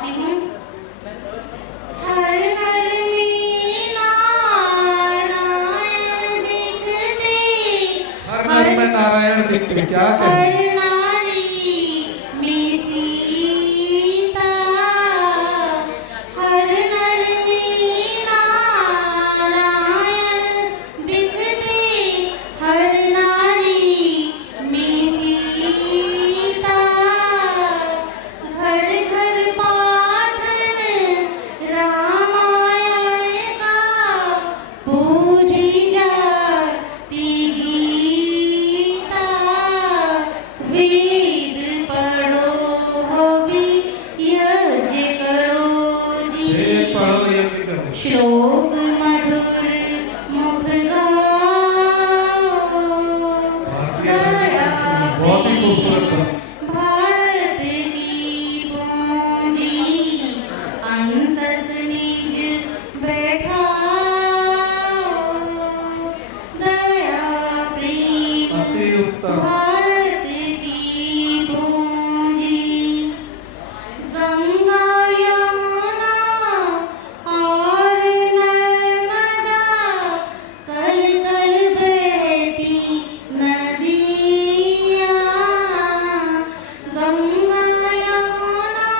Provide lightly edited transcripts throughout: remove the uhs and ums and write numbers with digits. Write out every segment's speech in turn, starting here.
पंक्ति हूँ। हर नर में नारायण दिखते, हर नर में नारायण दिखते, क्या हर कहें? नारी में सीता, हर नर में नारायण दिखते, हर नारी में सीता, घर घर पाठन रामायण का, पूजी जाती गीता, वेद पढ़ो हवि यज्ञ करो जी, वेद पढ़ो यज्ञ करो, श्लोक मधुर मुख गाओ, बहुत ही खूबसूरत था। भारत की पूंजी अंतस निज बैठाओ, दया प्रेम अति उत्तम। भारत की पूंजी, गंगा यमुना और नर्मदा, कल कल बहती नदियाँ, गंगा यमुना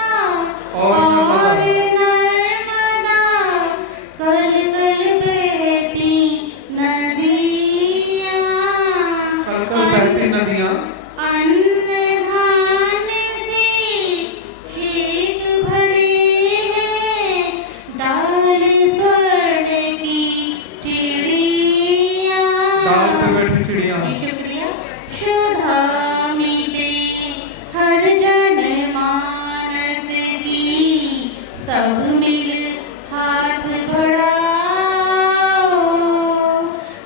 और नर्मदा, नर्मदा, कल कल बहती नदियाँ, कल कल बहती नदियाँ, अन्न धान्य से खेत भरे हैं, डाल स्वर्ण की चिड़िया, डाल पे बैठी चिड़िया, शुक्रिया, सुधा मिटे हर जन मानस की, सब मिल हाथ बढ़ाओ,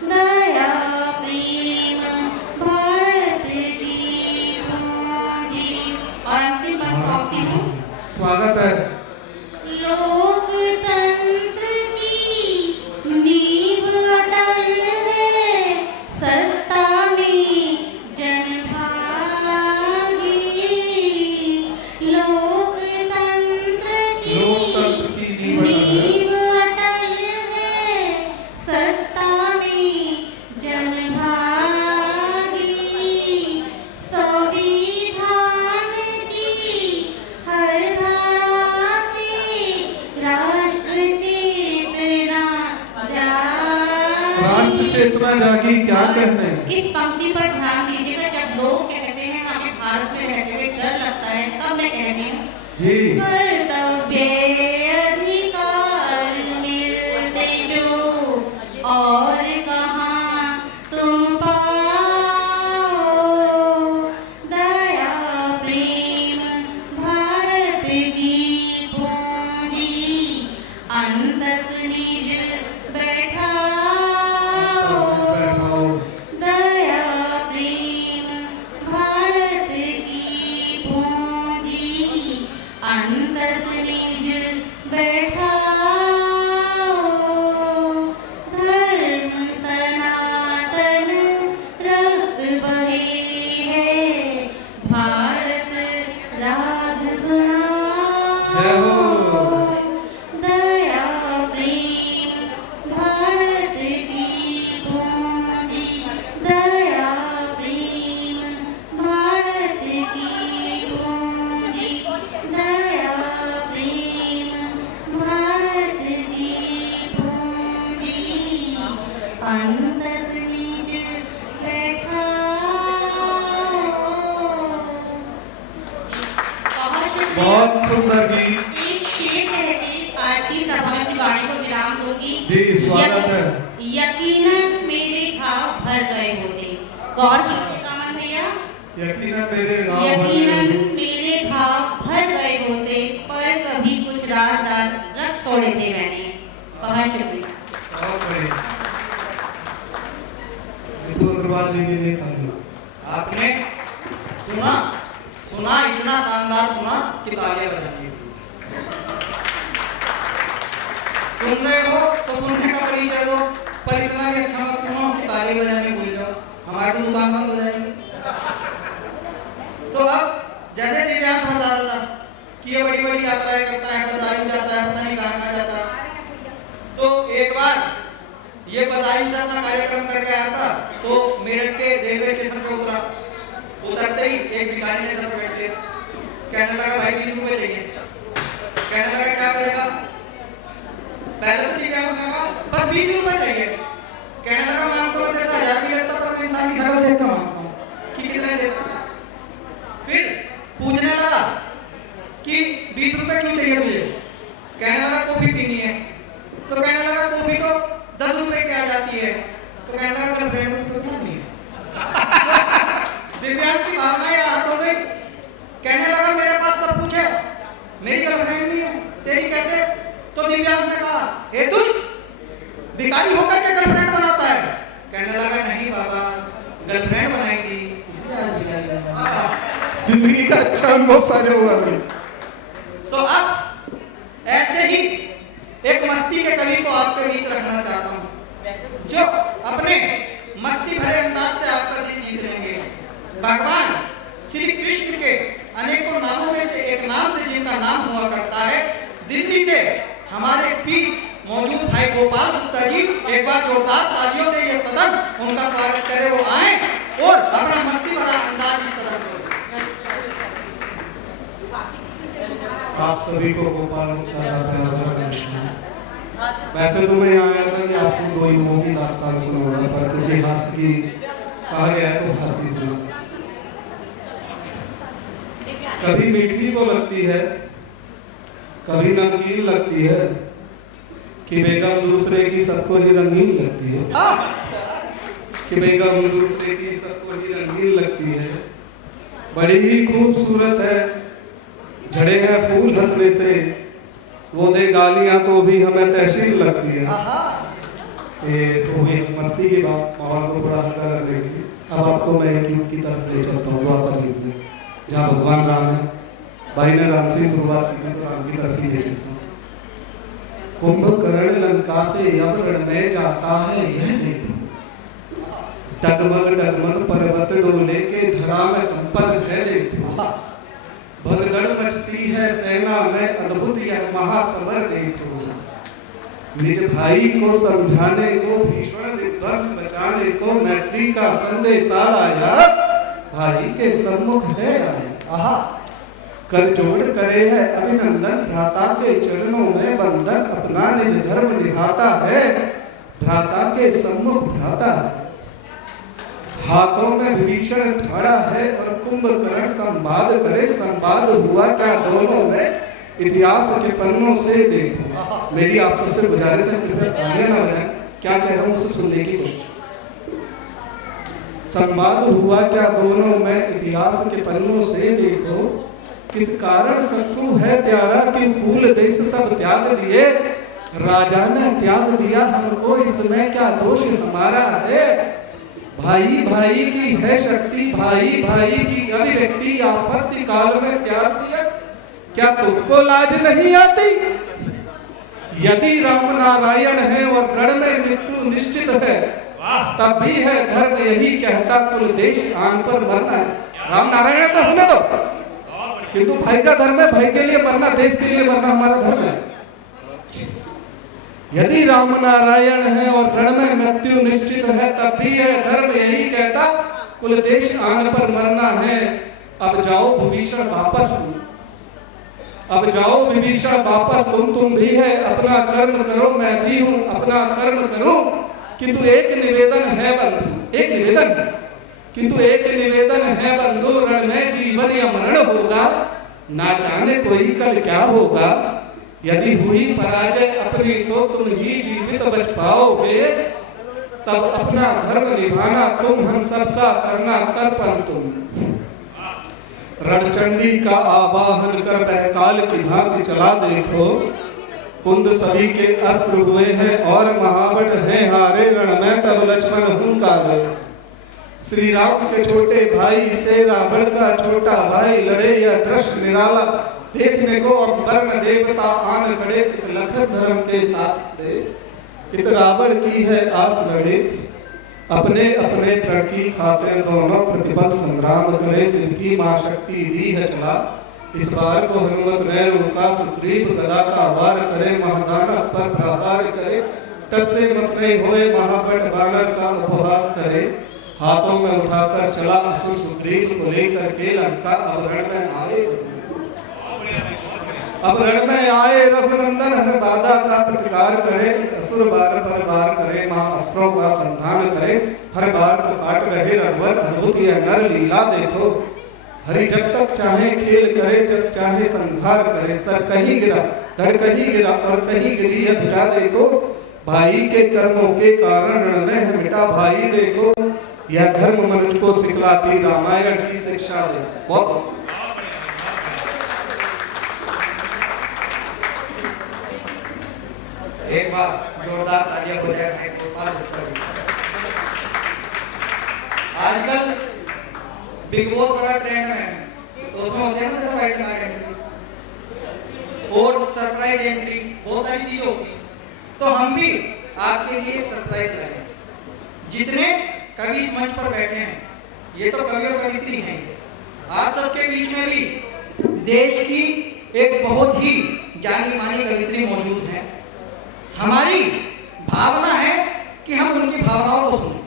दया प्रेम भारत की पूंजी। और अंतिम पंक्ति हूँ। स्वागत है। लोकतंत्र की नींव अटल है, सत्ता में जनभागी, लोकतंत्र की नींव अटल है, नींव अटल है, सत्ता में जनभागी, संविधान की हर धारा से राष्ट्र चेतना राष्ट्र चेतना जागी, क्या कहने? इस पंक्ति पर ध्यान दीजिएगा। जब लोग कहते हैं हमें भारत में रहते हुए डर लगता है, तब मैं कहती हूँ जी, कर्तव्य अधिकार मिलते जो, और कहाँ तुम पाओ, दया प्रेम भारत की पूंजी अंतस निज बैठाओ, दया प्रेम भारत की पूंजी अंतस निज बैठाओ, धर्म सनातन रक्त बहे है, भारत राग जय हो। सुनाओ, दया प्रेम भारत की पूंजी, दया प्रेम भारत की पूंजी, दया प्रेम भारत की पूंजी अंतस निज बैठाओ। बहुत सुंदर गीत। एक शेर कह के आज की सभा में अपनी वाणी को विराम दूंगी। जी, स्वागत है। यकीनन मेरे घाव भर गए होते। गौर कीजिएगा अमन भैया। यकीनन मेरे घाव भर यकीनन गए। मेरे घाव भर गए होते, पर कभी कुछ राजदार रख छोड़े थे मैंने। बहुत शुक्रिया। बहुत बढ़िया। ऋतु अग्रवाल जी के लिए ताली। आपने सुना सुना इतना शानदार सुना कि तालियां बजानी सुन रहे हो तो सुनने का परिचय दो, पर इतना भी अच्छा मत सुनो कि ताली बजाने भूल जाओ, हमारी तो दुकान बंद हो जाएगी। तो अब जैसे दिव्यांश बता रहा था कि ये बड़ी बड़ी यात्राएं करता है, बदायूं जाता है, पता नहीं कहाँ जाता है। तो एक बार ये बदायूं से अपना कार्यक्रम करके आया था, तो मेरठ के रेलवे स्टेशन पे उतरा। उतरते ही एक भिखारी ने सर पे बैठ लिया, कहने लगा भाई 20 रुपए चाहिए। कहने लगा क्या करेगा? पहले तो ठीक है, उन्होंने कहा बस 20 रुपए चाहिए। कहने लगा मांगता हूँ जैसा 1000 भी लगता, पर मैं इंसान की शक्ल देख कर मांगता हूँ कि कितने दे सकता। फिर पूछने लगा कि 20 रुपए क्यों चाहिए तुझे? कहने लगा कॉफी पीनी है। तो कहने लगा कॉफी तो 10 रुपए की आ जाती है। तो कहने लगा गर्लफ्रेंड तो क्या नहीं है। दिव्यांश की भावना ये हाथ हो गई। कहने लगा मेरे पास सब कुछ है, मेरी गर्लफ्रेंड नहीं है, तेरी कैसे? तो दिव्यांश ने कहा हे तुझ भिखारी होकर के गर्लफ्रेंड बनाता है? कहने लगा नहीं बाबा, गर्लफ्रेंड बनाई थी इसलिए आज भिखारी बना। जिंदगी का अच्छा अनुभव साझा हुआ है। तो अब ऐसे ही एक मस्ती के कवि को आपके बीच रखना चाहता हूँ, जो अपने मस्ती भरे अंदाज से आपका दिल जीत लेंगे। भगवान श्री कृष्ण के अनेकों नामों में से एक नाम से जिनका नाम हुआ करता है, दिल्ली से हमारे पीर मौजूद भाई गोपाल गुप्ता जी, एक बार जोरदार तालियों से ये सदन उनका स्वागत करे, वो आए और अपना मस्ती भरा अंदाज इस सदन को। आप सभी को गोपाल गुप्ता का प्यार भरा नमस्कार। वैसे तो मैं यहाँ आया था कि आपको दो युगों की दास्तान सुनाऊंगा, पर क्योंकि हंस की कहा गया है तो हंसी सुनो। कभी मीठी वो लगती है, कभी नमकीन लगती है, कि बेगम दूसरे की सबको ही रंगीन लगती है, कि बेगम दूसरे की सबको ही रंगीन लगती है। बड़ी ही खूबसूरत है, झड़े हैं फूल हंसने से, वो दे गालियां तो भी हमें तहसील लगती है। तो ये मस्ती की बात माहौल को थोड़ा हल्का कर देगी। अब आपको मैं एक युग की तरफ ले चलता हूँ, द्वापर युग में, जहाँ भगवान राम है। भाई ने राम से शुरुआत की थी, तो राम की तरफ ही ले चलता हूँ। कुंभकर्ण लंका से अब रण में जाता है, यह देखो डगमग डगमग पर्वत डोले के धरा में कंपन है, देखो भगदड़ मचती है सेना में, अद्भुत यह महासमर देखो। निज भाई को समझाने को, भीषण विध्वंस बचाने को, मैत्री का संदेशा लाया, भाई के सम्मुख है आया। कर जोड़ करे है अभिनंदन, भ्राता के चरणों में बंधन, अपना निज धर्म निभाता है, भ्राता के सम्मुख भ्राता है। हाथों में विभीषण खड़ा है और कुंभकर्ण संवाद करे, संवाद हुआ क्या दोनों में, इतिहास के पन्नों से देखो। मेरी आप सबसे गुजारिश है, कृपया तालियां ना बजाएं, क्या कह रहा हूं उसे सुनने की कोशिश। संवाद हुआ क्या दोनों में, इतिहास के पन्नों से देखो, किस कारण शत्रु है प्यारा, कि कुल देश सब त्याग दिए, राजा ने त्याग दिया हमको, इसमें क्या दोष हमारा है। भाई भाई की है शक्ति, भाई भाई की अभिव्यक्ति, आपत्ति काल में त्याग दिया, क्या तुमको लाज नहीं आती। यदि राम नारायण है और रण में मृत्यु निश्चित है, तब भी है धर्म यही कहता, कुल देश आन पर मरना है। राम नारायण तो होने दो, किंतु भाई का धर्म है, भाई के लिए मरना, देश के लिए मरना हमारा धर्म है। यदि राम नारायण है और रण में मृत्यु निश्चित है, तब भी है धर्म यही कहता, कुल देश आन पर मरना है। अब जाओ विभीषण वापस, अब जाओ विभीषण वापस, तुम भी है, अपना कर्म करो, मैं भी हूं अपना कर्म करूं, किंतु एक निवेदन है बंधु, एक निवेदन है, किंतु एक निवेदन है बंधु, रण में जीवन या मरण होगा, ना जाने कोई कल क्या होगा। यदि हुई पराजय अपनी तो तुम ही जीवित बच पाओगे, तब अपना धर्म निभाना तुम, हम सबका करना तर्पण तुम। रणचंडी का आवाहन कर बैकाल की भांति चला देखो, कुंद सभी के अस्त्र हुए हैं और महावट हैं हारे, रण में तब लक्ष्मण हुंकारे। श्री राम के छोटे भाई से रावण का छोटा भाई लड़े, यह दृश्य निराला देखने को अंबर में देवता आन खड़े, इत लखन धर्म के साथ दे, इत रावण की है आस लड़े, अपने अपने प्रण की खातिर दोनों प्रतिपल संग्राम करे, सिद्ध की मां शक्ति दी है चला, इस बार को हनुमत ने रोका, सुग्रीव गदा का वार करे, महादानव पर प्रहार करे, टसे मसले होए महाबट बानर का उपहास करे, हाथों में उठाकर चला असुर सुग्रीव को लेकर के लंका। अब रण में आए रघुनंदन, हर बाधा का प्रतिकार करे, असुर बार पर वार करे, महाअस्त्रों का संधान करे, हर बार को काट रहे रघुवर, अद्भुत यह नर लीला देखो। हरि जब तक चाहे खेल करे, जब चाहे संहार करे, सर कहीं गिरा धड़ कहीं गिरा और कहीं गिरी है भुजा देखो। भाई के कर्मों के कारण रण में है मिटा भाई देखो, यह धर्म मनुष्य को सिखलाती रामायण की शिक्षा दे। बहुत एक बार जोरदार तालियां हो जाए। आजकल बिग बॉस बड़ा ट्रेंड में है, तो उसमें होते हैं ना जैसे वाइल्ड कार्ड एंट्री और सरप्राइज एंट्री, बहुत सारी चीजें होती हैं। तो हम भी आपके लिए सरप्राइज लाए। जितने कवि इस मंच पर बैठे हैं, ये तो कवि और कवित्री हैं, आप सबके बीच में भी देश की एक बहुत ही जानी मानी कवित्री मौजूद है। हमारी भावना है कि हम उनकी भावनाओं को सुनें।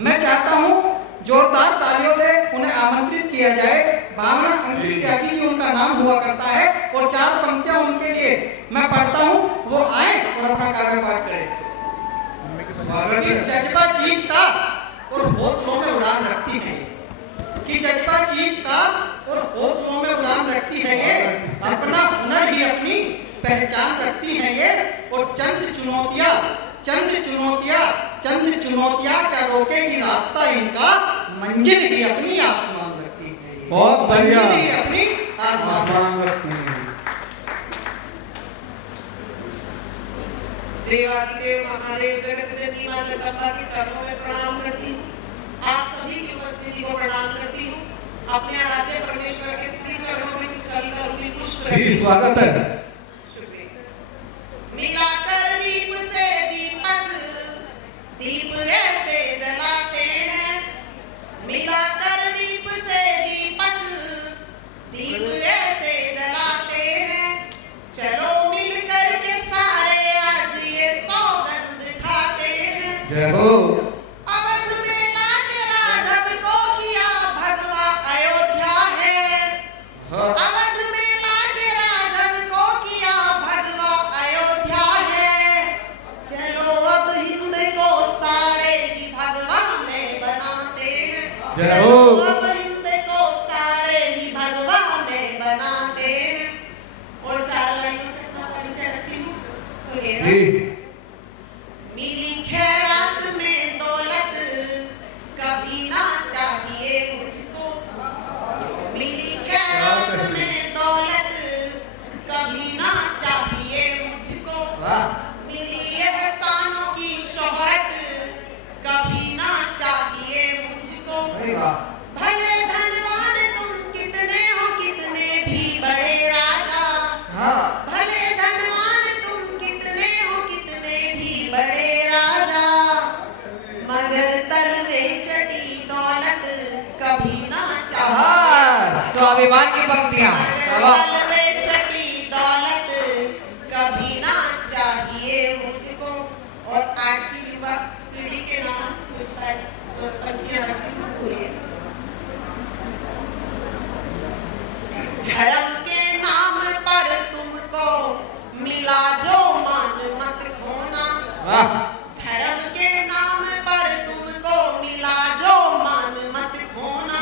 मैं चाहता हूं जोरदार तालियों से उन्हें आमंत्रित किया जाए। भावना अंकित त्यागी जी उनका नाम हुआ करता है और 4 पंक्तियां उनके लिए मैं पढ़ता हूं, वो आए और अपना काव्य पाठ करें। कि जज्बा जीत का और हौसलों में उड़ान रखती है, कि जज्बा जीत का और हौसलों में उड़ान रखती है ये, अपना हुनर ही अपनी पहचान रखती है ये, और चंद चुनौतियां क्या रोकेगी रास्ता इनका, मंजिल ही अपनी आसमान रखती है। बहुत बढ़िया, मंजिल ही अपनी आसमान रखती है। देवादिदेव महादेव जगत जननी मां जगदम्बा के चरणों में प्रणाम करती हूँ। आप सभी की उपस्थिति को प्रणाम करती हूँ। अपने आराध्य परमेश्वर के श्री चरणों में कुछ कविता रूपी पुष्प जी स्वागत है। मिलाकर दीप से दीपक, दीप ऐसे जलाते हैं, मिलाकर दीप से दीपक, दीप ऐसे जलाते हैं, चलो मिलकर के सारे आज ये सौगंध खाते हैं। जय हो। अवध में लाके राघव को किया भगवा अयोध्या है, अवध में लाके राघव को किया भगवा अयोध्या है, चलो अब हिंद को सारे ही भगवान बनाते हैं। जय हो। अब हिंद को सारे ही भगवान बनाते हैं। और 4 लाइनों से अपना परिचय रखती हूँ, सुनिएगा। मिली खैरात में दौलत कभी ना चाहिए मुझको, मिली खैरात में दौलत कभी ना चाहिए मुझको, मिली एहसानों की शोहरत कभी ना चाहिए मुझको। भले धनवान तुम कितने हो, कितने भी बड़े राजा, भले धनवान तुम कितने हो, कितने भी बड़े राजा, मगर तलवे चटी दौलत कभी ना चाहिए। स्वाभिमान की पंक्तियां। तलवे चटी दौलत कभी ना चाहिए मुझको। और आज की युवा पीढ़ी के नाम कुछ पंक्तियां रखी हूं, सुनिए। धर्म के नाम पर तुमको मिला जो मान मत खोना, धर्म के नाम पर तुमको मिला जो मान मत खोना,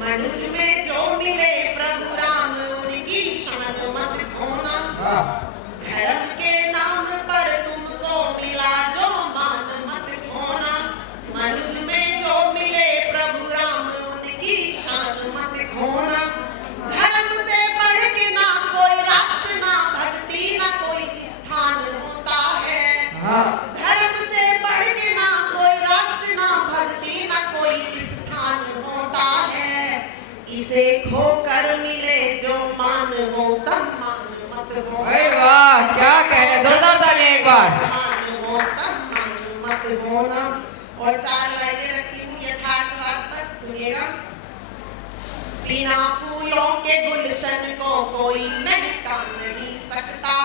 मनुज में जो मिले प्रभु राम उनकी शान मत खोना, धर्म के नाम पर तुमको मिला जो मान मत खोना, मनुज में जो मिले प्रभु राम उनकी शान मत खोना। धर्म से बढ़ के ना कोई राष्ट्र, ना भक्ति, ना कोई स्थान होता है, धर्म से बढ़ के ना कोई राष्ट्र, ना भक्ति, ना कोई स्थान होता है, इसे खोकर मिले जो मान वो सम्मान मत होना। अरे वाह, क्या कहने, जोरदार तालियां एक बार। मान वो सम्मान मत होना। और 4 लाइनें रखी हूँ यथार्थवाद पर, सुनिएगा। बिना फूलों के गुलशन को कोई महका नहीं सकता,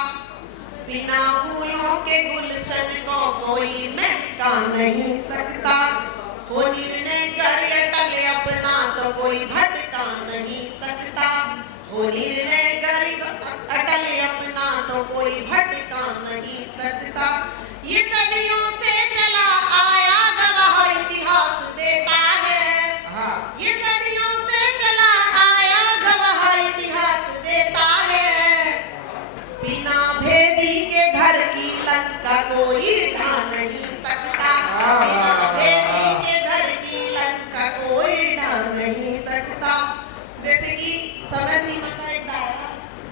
बिना फूलों के गुलशन को कोई महका नहीं सकता। हो निर्णय कर अटल अपना तो कोई भटका नहीं सकता, हो निर्णय कर अटल अपना तो कोई भटका नहीं सकता। ये सदियों से चला आया गवाह इतिहास देता है, ये सदियों से चला आया गवाह इतिहास देता है। बिना भेदी के घर की लंका कोई ढा नहीं सकता, बिना भेदी के घर की लंका कोई ढा नहीं सकता। जैसे कि समय सीमा का एक दायरा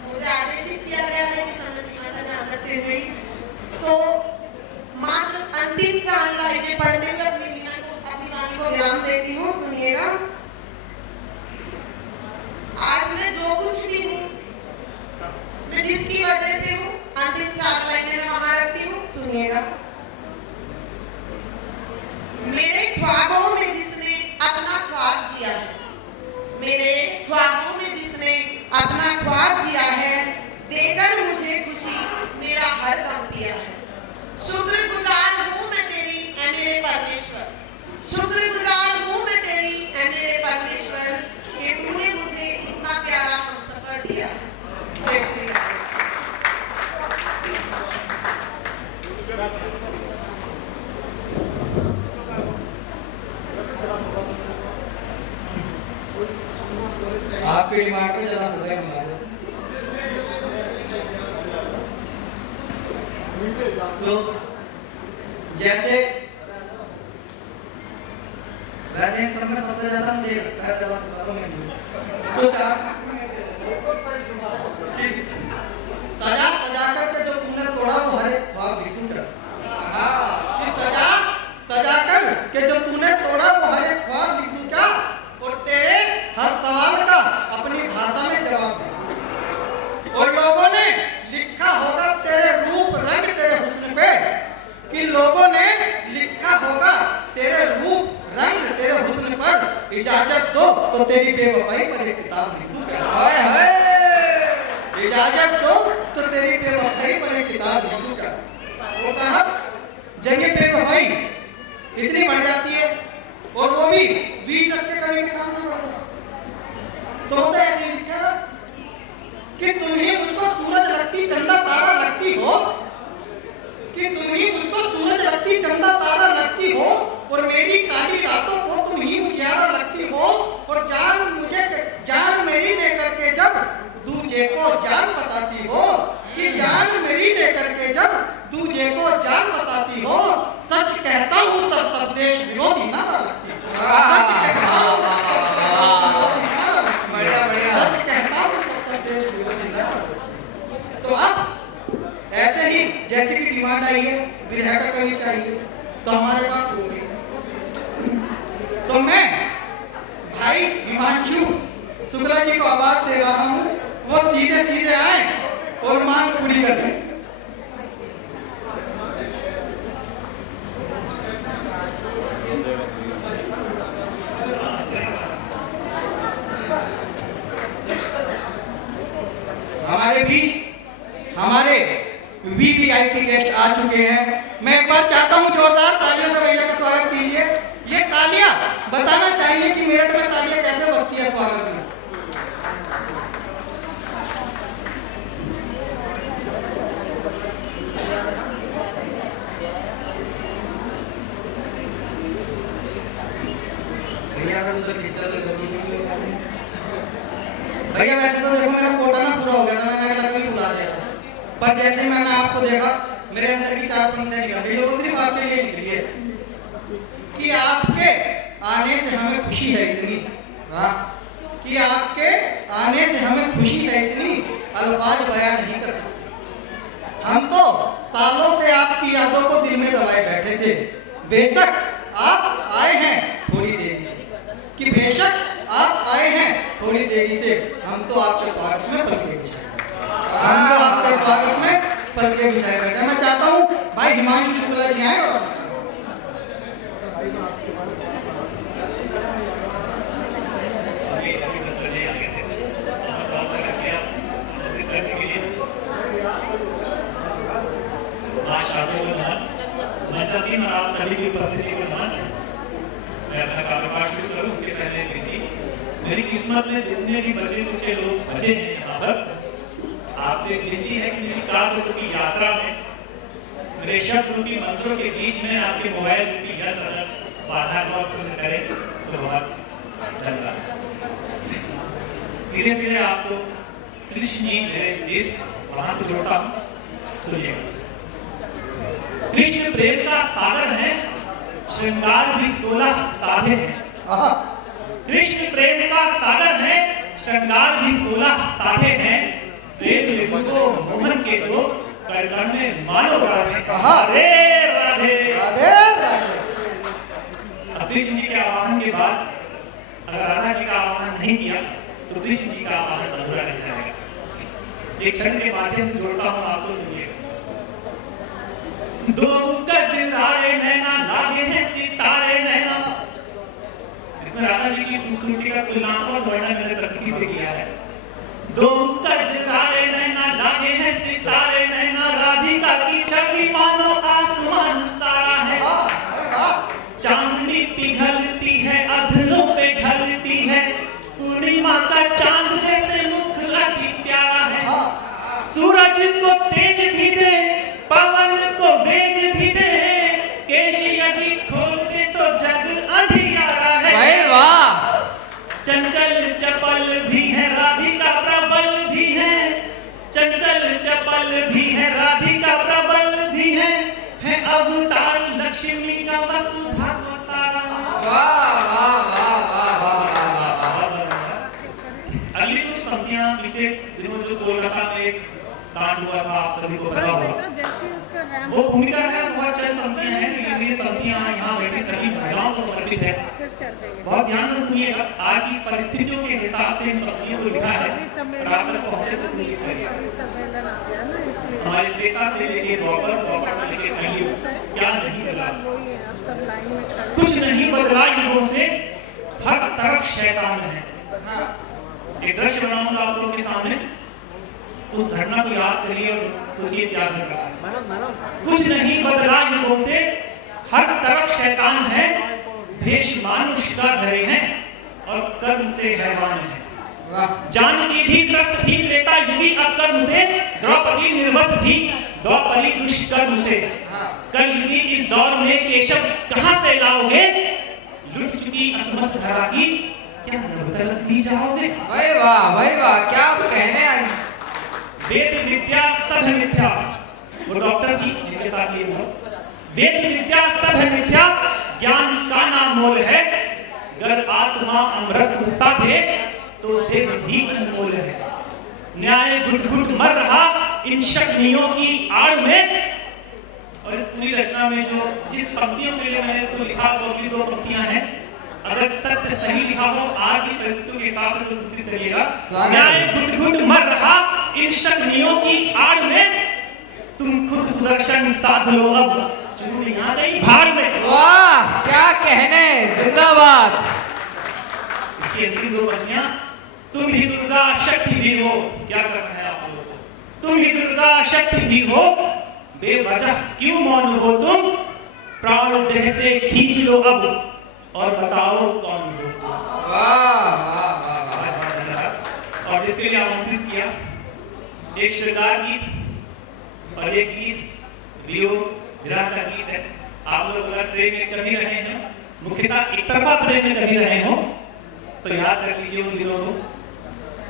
मुझे आदेशित किया गया है कि समय सीमा का ध्यान रखते हुए तो मात्र अंतिम 4 लाइनें पढ़ते हुए अपनी वाणी को विराम देती हूँ। सुनिएगा, आज मैं जो कुछ भी हूँ, मैं जिसकी वजह से हूँ, अंतिम 4 लाइनें मैं वहां रखती हूँ। सुनिएगा, मेरे ख्वाबों में जिसने अपना ख्वाब जिया है, मेरे ख्वाबों में जिसने अपना ख्वाब जिया है, देकर मुझे खुशी मेरा हर गम पिया है। शुक्रगुजार हूँ मैं तेरी ऐ मेरे परमेश्वर, शुक्रगुजार हूँ मैं तेरी ऐ मेरे परमेश्वर कि तूने मुझे इतना प्यारा हमसफर दिया। जय श्री राम। आपकी डिमांड पे जरा रुपए मंगा दो। तो जैसे वैसे इन सब में सबसे ज्यादा मुझे लगता है जवाब बताओ मैं तो सजा सजा कर जो तुमने तोड़ा वो हर एक ख्वाब भी टूटा। कि सजा सजा कर के जो तूने तोड़ा वो हर एक ख्वाब भी टूटा और तेरे हर सवाल का अपनी भाषा में जवाब दिया। और लोगों ने लिखा होगा तेरे रूप रंग तेरे हुस्न पे, कि लोगों ने लिखा होगा तेरे रूप रंग तेरे हुस्न पर, इजाजत दो तो तेरी बेवफाई पर एक किताब लिखूंगा। इजाजत दो तो तेरी बेवफाई पर एक किताब लिखूंगा। वो साहब जब ये बेवफाई इतनी बढ़ जाती है और वो भी 20 के कवि के सामने बढ़ जाता तो होता ऐसे लिखा कि तुम ही मुझको सूरज लगती चंदा तारा लगती हो, कि तुम ही मुझको सूरज लगती चंदा तारा लगती हो और मेरी काली रातों को तुम ही उजियारा लगती हो। और जान मेरी लेकर के जब दूजे को जान बताती हो, कि जान मेरी लेकर के जब दूजे को जान बताती हो। सच कहता हूँ तब तब देश विरोधी नारा लगती हो, सच कहता हूँ सच कहता हूँ तब तब देश विरोधी नारा लगती। तो अब ऐसे ही जैसे कि डिमांड आई है विरह का कवि चाहिए तो हमारे पास वो भी है। तो मैं भाई हिमांशु शुक्ला जी को आवाज दे रहा हूँ, वो सीधे सीधे आए और मांग पूरी कर दें। हमारे बीच हमारे वीवीआईपी गेस्ट आ चुके हैं। मैं एक बार चाहता हूं जोरदार तालियों से भैया का स्वागत कीजिए। ये तालियां बताना चाहिए कि मेरठ में तालियां कैसे बजती है स्वागत में। भैया वैसे तो देखो मेरा कोटा ना पूरा हो गया था, मैंने लगा कि बुला दिया, पर जैसे मैंने आपको देखा मेरे अंदर की 4 पंक्तियां निकल गई। वो सिर्फ आपके लिए निकली है कि आपके आने से हमें खुशी है इतनी, कि आपके आने से हमें खुशी है इतनी, अल्फाज बयान नहीं कर सकते। हम तो सालों से आपकी यादों को दिल में दबाए बैठे थे। बेशक आप आए हैं थोड़ी देरी से, कि बेशक आप आए हैं थोड़ी देरी से, हम तो आपके स्वागत में पलके बिछाए, हम तो आपके स्वागत में पलके बिछाए बैठे। मैं चाहता हूँ भाई हिमांशु शुक्ला जी आए और में जितने भी बचे कुछ लोग बचे हैं यहाँ पर, आपसे विनती है कि मेरी कार्य रूपी यात्रा में मेरे शब्द रूपी मंत्रों के बीच में आपके मोबाइल रूपी यंत्र बाधा को पूर्ण करें तो बहुत धन्यवाद। सीधे सीधे आपको कृष्ण जी मेरे इष्ट वहां से जोड़ता हूँ, सुनिएगा। कृष्ण प्रेम का सागर है, श्रृंगार भी 16 साधे हैं। कृष्ण प्रेम का सागर है, श्रृंगार भी 16 साधे हैं। प्रेम लेखों को मोहन के दो करकन में मानो राधे। राधे राधे राधे राधे। अब कृष्ण जी के आवाहन के बाद अगर राधा जी का आवाहन नहीं किया तो कृष्ण जी का आवाहन अधूरा रह जाएगा। एक क्षण के माध्यम से जोड़ता हूं, आपको सुनिए। दो गजरारे नैना लागे हैं सितारे नैना। इसमें राधा जी की खूबसूरती का तुलना और वर्णन मैंने प्रकृति से किया है। दो गजरारे नैना लागे हैं सितारे नैना, राधिका की छवि मानो आसमान सारा है। चांदनी पिघलती है, अधरों पे ढलती है, पूर्णिमा का चांद जैसे मुख अति प्यारा है। सूरज को तेज भी दे, पवन को वेग भी दे, केश यदि खोल दे तो जग अंधियारा है। भाई वाह। चंचल चपल भी है, राधिका प्रबल भी है। चंचल चपल भी है, राधिका प्रबल भी है अवतार लक्ष्मी का वसुधा को तारा। वाह वाह वाह वाह। अगली कुछ पंक्तियां पिछले दिनों जो कोलकाता में एक कांड हुआ था, आप सभी को पता होगा। वो भूमिका है, बहुत चंद पंक्तियां हैं, लेकिन ये पंक्तियां यहाँ बैठी सभी महिलाओं को समर्पित है। बहुत ध्यान से सुनिएगा। आज की परिस्थितियों के हिसाब से इन पंक्तियों को लिखा है, और आप तक पहुंचे तो सुनिए। हमारे त्रेता से लेके द्वापर, द्वापर से लेके कलयुग, क्या नहीं बदला। कुछ नहीं बदला युगों से, हर तरफ शैतान है। एक दृश्य बनाऊंगा आप लोगों के सामने, उस घटना को याद करिए और सोचिए क्या घटना। कुछ नहीं बदला युगों से, हर तरफ शैतान है, भेष मानुष का धरे हैं और कर्म से हैवान है। जानकी भी त्रस्त थी त्रेता युगी अकर्म से, द्रौपदी निर्वत थी द्रौपदी दुष्कर्म से। कल युगी इस दौर में केशव कहां से लाओगे, लुट चुकी असमत धरा की क्या नवतल दी जाओगे। भाई वाह क्या आप कहने आए। वेद विद्या सब मिथ्या, वो डॉक्टर की जिनके साथ ये हुआ। वेद विद्या सब मिथ्या, ज्ञान का नाम मोल है, गर आत्मा अमृत साधे तो देह भी अनमोल है। न्याय घुट घुट मर रहा इन शक्तियों की आड़ में। और इस पूरी रचना में जो जिस पंक्तियों के लिए मैंने इसको लिखा वो भी 2 पंक्तियां हैं। अगर सत्य सही लिखा हो आज की परिस्थितियों के हिसाब से तो सूचित करिएगा। न्याय घुट घुट मर रहा इन शक्तियों की आड़ में, तुम खुद सुदर्शन साध लो अब चूड़ियां गई भाड़ में। वाह क्या कहने, जिंदाबाद। इसकी अगली 2 पंक्तियां, तुम ही दुर्गा शक्ति भी हो। क्या करना है आप लोगों को, तुम ही दुर्गा शक्ति भी हो, बेवजह क्यों मौन हो तुम, प्राण देह से खींच लो अब और बताओ कौन हो तुम। वाह। और जिसके लिए आमंत्रित किया, एक श्रृंगार गीत और एक गीत विरह का गीत है। आप लोग अगर प्रेम में कभी रहे हैं, मुख्यतः एक तरफा प्रेम में कभी रहे हो, तो याद रख लीजिए उन दिनों को,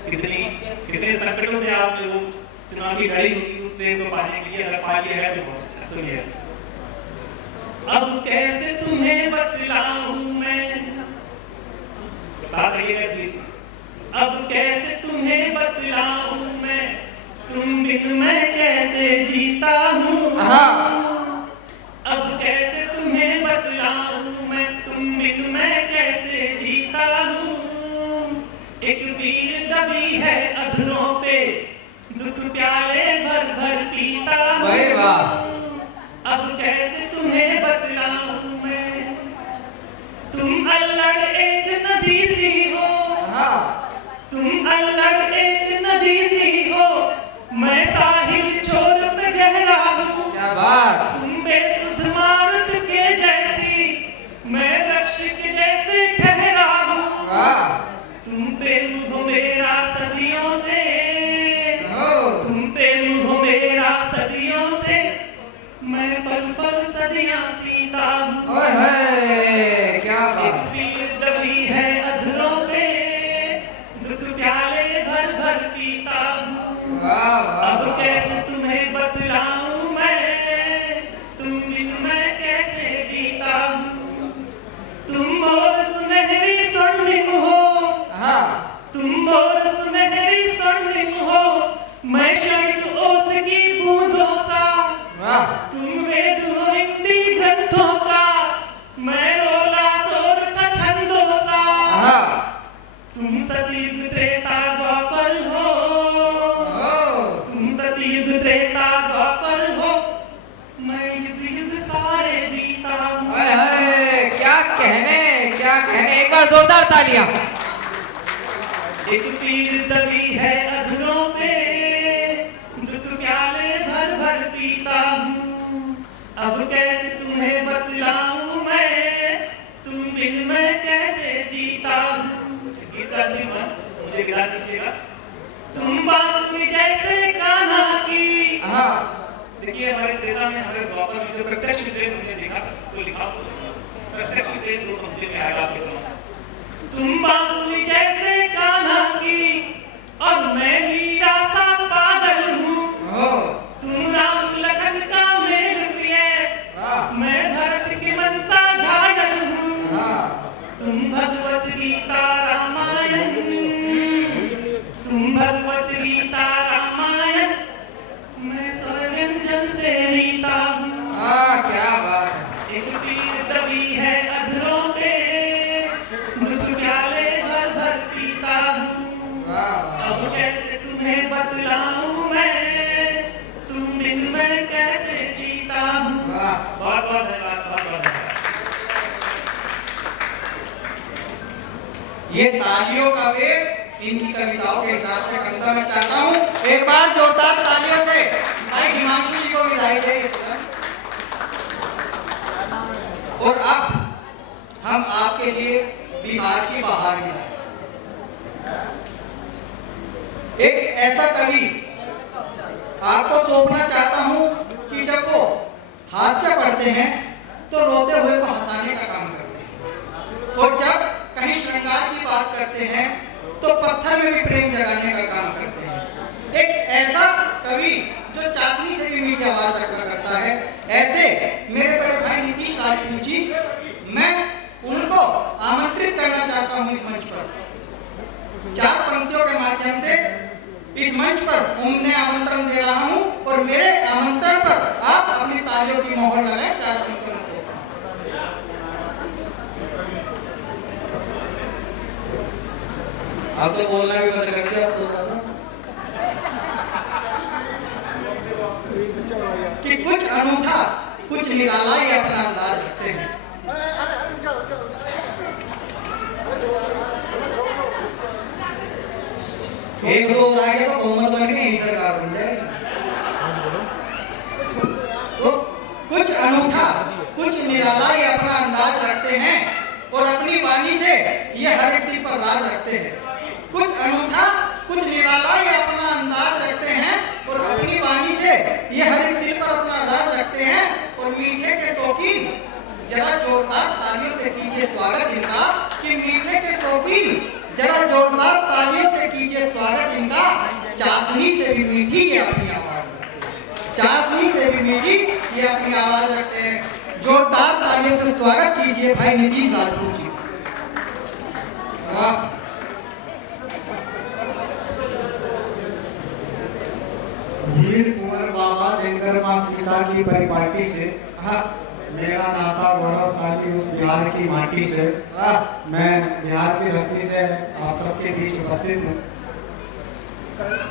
कितने संकटों से आप लोग चुनौती लड़ी होगी उस प्रेम को पाने के लिए। अगर पा लिया है तो बहुत अच्छा। सुनिए, अब कैसे तुम्हें बतलाऊं मैं, साथ रहिएगा इस गीत। अब कैसे तुम्हें बतलाऊं मैं, तुम बिन मैं कैसे जीता हूँ। अब कैसे तुम्हें बतलाऊं मैं, तुम बिन मैं कैसे जीता हूँ। एक पीर दबी है अधरों पे, दुख प्याले भर भर पीता हूँ। अब कैसे तुम्हें बतलाऊं मैं, तुम अल्लड़ एक नदी सी हो। तुम अल्लड़ एक नदी सी हो, मैं साहिल छोर पे गहरा हूँ। क्या बात। तुम बेसुध मारुत के जैसी, मैं रक्षक जैसे ठहरा हूँ। तुम प्रेम हो पल पल सदियां सीता हूँ। ओए होए क्या एक बात। पीर दबी है अधरों पे, दुख प्याले भर भर पीता हूँ। वाह वाह अब वाह। कैसे तुम्हें बतलाऊं मैं, तुम बिन मैं कैसे जीता हूँ। तुम मोर सुनहरी स्वर्णिम हो, हाँ तुम मोर सुनहरी स्वर्णिम हो, मैं शहीद ओस की बूंदों सा। वाह तुम वेद हो हिंदी ग्रंथों का, मैं रोला सोर का छंदों सा। हाँ तुम सतयुग त्रेता द्वापर हो, ओ तुम सतयुग त्रेता द्वापर हो, मैं युग युग सारे बीता हूँ। ओए होए क्या कहने क्या कहने। एक बार जोरदार तालियां। एक पीर दबी है अधरों पे, दुख प्याले भर भर पीता हूँ। अब कैसे तुम्हें बतलाऊं मैं, तुम बिन मैं कैसे जीता हूँ। इस गीत का अंतिम भाग मुझे गिरा दीजिएगा। तुम बांसुरी जैसे कान्हा की। हाँ देखिए हमारे त्रेता में हमारे द्वापर में जो प्रत्यक्ष प्रेम हमने देखा तो लिखा प्रत्यक्ष प्रेम दो पंक्ति में आएगा आपके समझ। तुम बांसुरी जैसे कान्हा की और मैं मीरा सा पागल हूँ। ओ तुम राम लखन का मेल प्रिय, वाह मैं भरत की मनसा घायल हूँ। हाँ तुम भगवत गीता रामायण, तुम भगवत गीता रामायण, मैं स्वर्गंजन से रीता हूँ। हाँ क्या बात है। एक तीर दबी है अधरों पे, दुख प्याले भर भर पीता हूँ। वाह वाह अब कैसे तुम्हें बतलाऊं मैं, तुम बिन मैं कैसे जीता हूँ। वाह। बहुत बहुत धन्यवाद, बहुत बहुत धन्यवाद। ये तालियों का वेग इनकी कविताओं के हिसाब से करना मैं चाहता हूँ। एक बार जोरदार तालियों से भाई हिमांशु जी को विदाई दे। और अब हम आपके लिए बिहार की बहार की लाए। एक ऐसा कवि आपको सौंपना चाहता हूँ कि जब वो हास्य पढ़ते हैं तो रोते हुए को हंसाने का काम करते हैं, और जब कहीं श्रृंगार की बात करते हैं तो पत्थर में भी प्रेम जगाने का काम करते हैं। एक ऐसा कवि जो चाशनी से भी मीठी आवाज रखा करता है, ऐसे मेरे बड़े भाई नीतीश राजपूत जी, मैं उनको आमंत्रित करना चाहता हूँ इस मंच पर। 4 पंक्तियों के माध्यम से इस मंच पर उन्हें आमंत्रण दे रहा हूँ, और मेरे आमंत्रण पर आप अपनी तालियों की मोहर लगाएं। 4 पंक्तियों से अब तो बोलना भी बंद कर दिया कि कुछ अनूठा कुछ निराला ये अपना अंदाज रखते हैं। एक दो रह गया तो बहुमत बन के यही सरकार बन जाएगी। तो कुछ अनूठा कुछ निराला ये अपना अंदाज रखते हैं, और अपनी वाणी से ये हर एक दिल पर राज रखते हैं। कुछ अनूठा कुछ निराला ये अपना अंदाज रखते हैं, और अपनी वाणी से ये हर एक दिल पर अपना राज रखते हैं। और मीठे के शौकीन जरा जोरदार तालियों से कीजिए स्वागत इनका, कि मीठे के शौकीन जरा जोरदार तालियों से कीजिए स्वागत इनका। चाशनी से भी मीठी ये अपनी आवाज रखते हैं, चाशनी से भी मीठी ये अपनी आवाज रखते हैं। जोरदार तालियों से स्वागत कीजिए भाई नीतीश राजपूत जी। वाह वीर कुंवर बाबा देंकर माँ सीता की परिपाटी से हाँ मेरा नाता गौरवशाली उस बिहार की माटी से। वाह मैं बिहार की धरती से आप सबके बीच उपस्थित हूँ।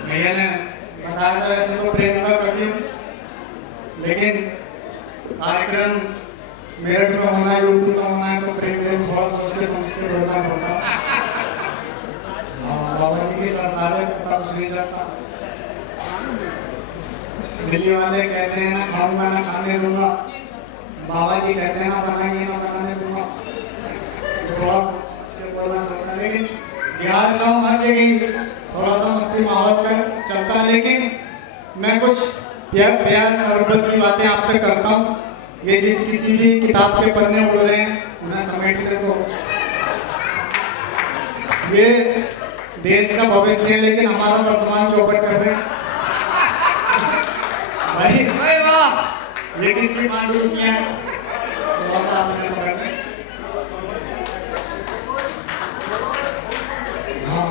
भैया ने बताया था वैसे तो प्रेम का कवि हूँ, लेकिन कार्यक्रम मेरठ में होना है, यूट्यूब में होना है, तो प्रेम थोड़ा सोच के समझ के बोलना पड़ता। बाबा जी की सरकार है, पता कुछ नहीं चलता। दिल्ली वाले कहते हैं ना खाऊंगा ना खाने दूंगा, बाबा जी कहते हैं ना बनाइए ना बनाने दूंगा। थोड़ा सा बोलना चलता है, लेकिन बिहार गाँव हर जगह थोड़ा सा मस्ती माहौल पर चलता है। लेकिन मैं कुछ प्यार मोहब्बत की बातें आप तक करता हूँ। ये जिस किसी भी किताब के पन्ने उड़ रहे हैं उन्हें समेट ले तो ये देश का भविष्य है, लेकिन हमारा वर्तमान चौपट कर रहे हैं भाई। अरे वाह, ये किसकी मांडुकियां हैं? बहुत आपने पकड़ने। हाँ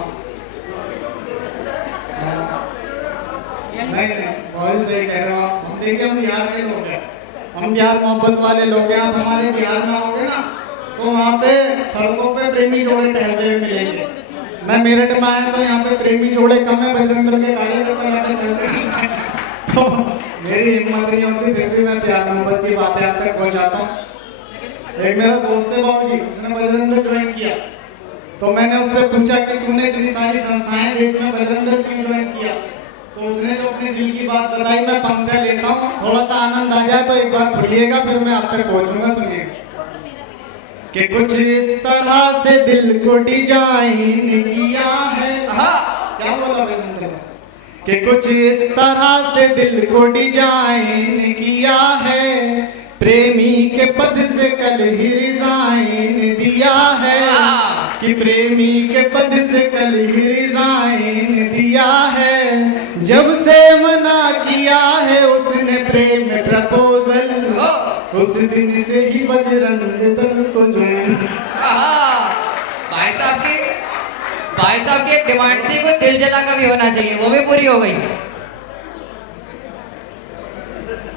नहीं, बहुत सही कह रहे हो आप। हम देखिए, हम बिहार के लोग हैं, हम बिहार मोहब्बत वाले लोग हैं। आप हमारे बिहार में आओगे ना तो वहाँ पे सड़कों पे प्रेमी जोड़े टहलते हुए मिलेंगे। मैं मेरठ में आया तो यहाँ पे प्रेमी जोड़े कम है, बजरंग दल के कार्यकर्ता यहाँ पे चलते हैं। तो मेरी हिम्मत नहीं होती, फिर भी मैं प्यार मोहब्बत की बातें आप तक पहुँचाता हूँ। एक मेरा दोस्त है बाबूजी, उसने बजरंग दल ज्वाइन किया, तो मैंने उससे पूछा कि तूने इतनी सारी संस्थाएं देश में बजरंग दल क्यों ज्वाइन किया? तो उसने जो अपने दिल की बात बताई, मैं पंक्तियां लेता हूँ, थोड़ा सा आनंद आ जाए तो एक बार खुलिएगा, फिर मैं आप तक पहुंचूंगा। सुनिएगा कि कुछ इस तरह से दिल को डिजाइन किया है। क्या बोला कि कुछ इस तरह से दिल को डिजाइन किया है, प्रेमी के पद से कल ही रिजाइन दिया है, कि प्रेमी के पद से कल ही रिजाइन दिया है। जब से मना किया है उसने प्रेम प्रपोजल, उस दिन से ही बजरंग दल को ज्वाइन। भाई साहब की एक डिमांड थी, कोई दिल जला का भी होना चाहिए, वो भी पूरी हो गई।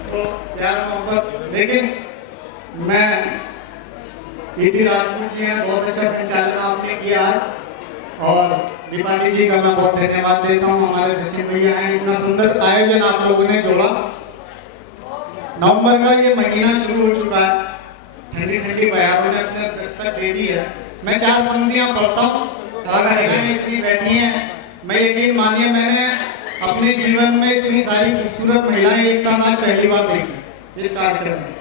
तो प्यार मोहब्बत, लेकिन मैं इति राजपूत जी हैं, बहुत अच्छा संचालन आपने किया है, और दीपाली जी का मैं बहुत धन्यवाद देता हूँ। हमारे सचिन भैया हैं, इतना सुंदर आयोजन आप लोगों ने जोड़ा। नवंबर का ये महीना शुरू हो चुका है, ठंडी ठंडी बयारों ने अपने दस्तक दे दी है। मैं 4 पंक्तियां पढ़ता हूँ, इतनी बैठी हैं, मैं यकीन मानिए मैंने अपने जीवन में इतनी सारी खूबसूरत महिलाएं एक साथ आज पहली बार देखी इस कार्यक्रम में।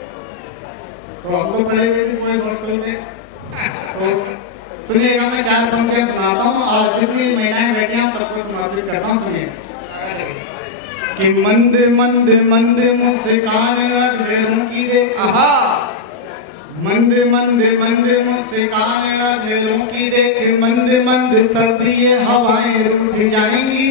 तो हम तो पढ़े हुए थे बॉयज हॉस्टल में। तो सुनिएगा, मैं 4 पंक्तियां सुनाता हूँ और जितनी महिलाएं बैठी हैं सबको समर्पित करता हूँ। सुनिए कि मंद मंद मंद मुस्कान अधेरों की देख, मंद मंद मंद मुस्कान अधेरों की देख, मंद मंद सर्दी हवाएं रूठ जाएंगी,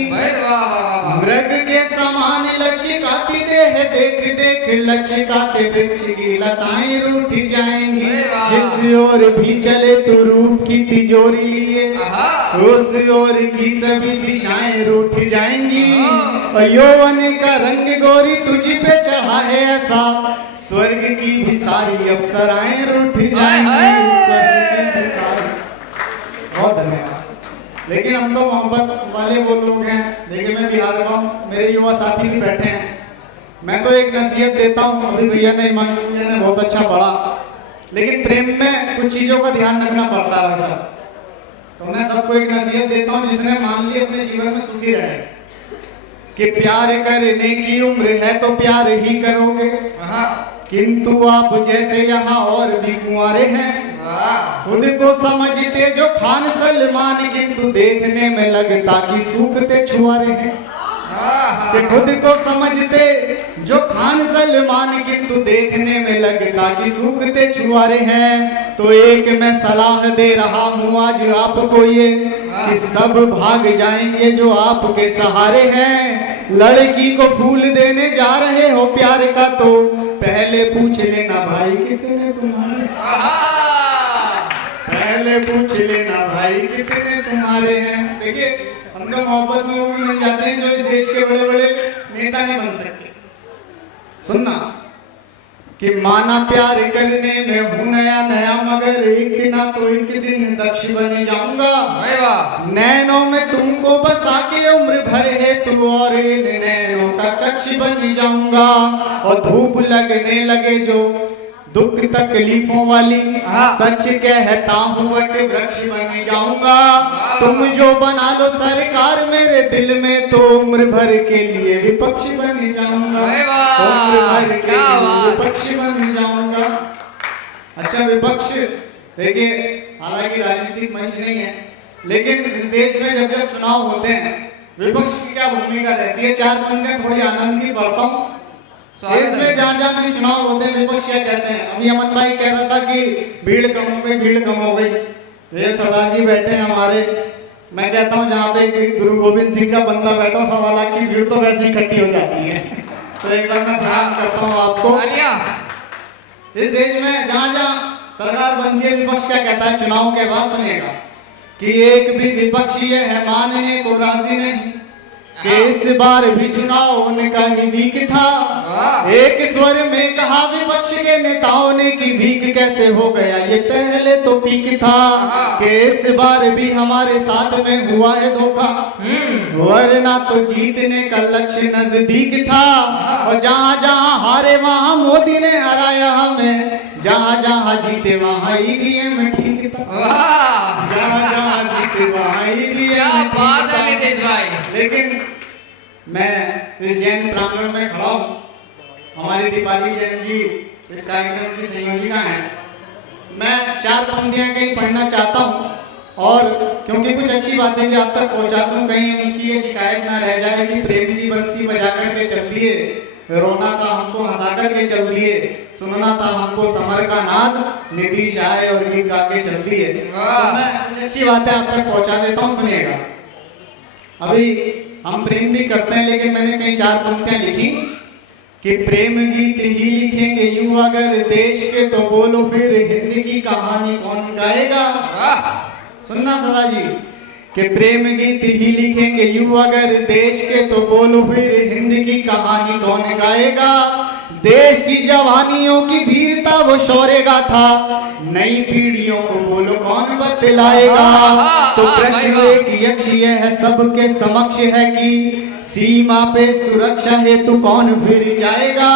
मृग के समान लचकाती देह देख देख लचकाते वृक्ष की लताएं रूठ जाएंगी। जिस ओर भी चले तो रूप की तिजोरी लिए, उस ओर की सभी दिशाएं रूठ जाएंगी। यौवन का रंग गोरी तुझ पे चढ़ा है ऐसा, स्वर्ग की भी सारी अप्सराएं रूठ जाएंगी, स्वर्ग की भी सारी। बहुत धन्यवाद। लेकिन हम तो मोहब्बत वाले वो लोग हैं। देखिए, मैं बिहार का हूँ, मेरे युवा साथी भी बैठे हैं, मैं तो एक नसीहत देता हूँ। अभी भैया ने हिमांशु भैया ने बहुत अच्छा पढ़ा, लेकिन प्रेम में कुछ चीजों का ध्यान रखना पड़ता है वैसा। तो मैं सबको एक नसीहत देता हूँ, जिसने मान ली अपने जीवन में सुखी रहे, कि प्यार करने की उम्र है तो प्यार ही करोगे, किंतु आप जैसे यहाँ और भी कुंवारे हैं, खुद को समझते जो खान सलमान, किंतु देखने में लगता कि सूखते छुआरे हैं। कि खुद को समझते जो खान सलमान, किंतु देखने में लगता कि सूखते छुआरे हैं। तो एक मैं सलाह दे रहा हूँ आज आपको ये, कि सब भाग जाएंगे जो आपके सहारे हैं। लड़की को फूल देने जा रहे हो प्यार का, तो पहले पूछ लेना भाई कितने तुम्हारे, पहले पूछ लेना भाई कितने तुम्हारे हैं। देखिए, हम तो मोहब्बत में वो भी मिल जाते हैं जो इस देश के बड़े बड़े नेता नहीं बन सकते। सुनना कि माना प्यार करने में हूँ नया नया, मगर एक ना तो एक दिन दक्ष बन जाऊंगा। नैनों में तुमको बसा के उम्र भर है तू, और इन नैनों का कक्ष बन जाऊंगा। और धूप लगने लगे जो दुख तकलीफों वाली, सच कहता हूँ वट वृक्ष बन जाऊंगा। तुम जो बना लो सरकार मेरे दिल में, तो उम्र भर के लिए विपक्ष बन जाऊंगा, उम्र भर के लिए विपक्ष बन जाऊंगा। अच्छा, विपक्ष देखिए, हालांकि राजनीतिक मंच नहीं है, लेकिन इस देश में जब जब चुनाव होते हैं विपक्ष की क्या भूमिका रहती है। 4 पंक्तियां थोड़ी आनंद की पढ़ता हूँ, देश में जहाँ जहाँ भी चुनाव होते हैं विपक्ष क्या कहते हैं? अभी अमन भाई कह रहा था कि भीड़ कम हो गई, भीड़ कम हो गई। ये सरदार जी बैठे हैं हमारे, मैं कहता हूँ जहाँ पे गुरु गोविंद सिंह का बंदा बैठा 1.25 लाख की भीड़ तो वैसे ही इकट्ठी हो जाती है। तो एक बार मैं प्रणाम करता हूँ आपको। इस देश में जहाँ जहाँ सरकार बनती है विपक्ष क्या कहता है? चुनाव के बाद सुनिएगा कि एक भी विपक्षी है मानने को राजी नहीं कि इस बार भी चुनाव उनका ही वीक था। एक स्वर में कहा विपक्ष के नेताओं ने कि वीक कैसे हो गया, ये पहले तो पीक था कि इस बार भी हमारे साथ में हुआ है धोखा, वरना तो जीतने का लक्ष्य नजदीक था। और जहाँ जहाँ हारे वहाँ मोदी ने हराया हमें, जहाँ जहाँ जीते वहाँ ईवीएम ठीक था, जहाँ जहाँ जीते वहाँ ईवीएम बात है नितेश भाई। लेकिन मैं इस जैन प्रांगण में खड़ा हूँ, हमारी दीपाली जैन जी इस कार्यक्रम की संयोजिका हैं। मैं 4 पंक्तियाँ कहीं पढ़ना चाहता हूँ और क्योंकि कुछ अच्छी बातें भी आप तक पहुँचा दूँ, कहीं उसकी ये शिकायत ना रह जाए कि प्रेम की बंसी बजा करके चल दिए, रोना था हमको हंसा करके चल दिए, सुनना था हमको समर का नाद, नीतीश आए और गीत गा के चल दिए। तो मैं कुछ अच्छी बातें आप तक पहुँचा देता हूँ, सुनिएगा। अभी हम प्रेम भी करते हैं लेकिन मैंने कई 4 पंक्तियां लिखी कि प्रेम गीत ही लिखेंगे यूं अगर देश के, तो बोलो फिर हिंदी की कहानी कौन गाएगा? सुनना सदा जी कि प्रेम गीत ही लिखेंगे यूं अगर देश के, तो बोलो फिर हिंदी की कहानी कौन गाएगा? देश की जवानियों की वीरता वो शौर्य का था, नई पीढ़ियों को बोलो कौन बतलाएगा? तो प्रश्न एक यक्ष ये है सबके समक्ष है कि सीमा पे सुरक्षा हेतु कौन फिर जाएगा?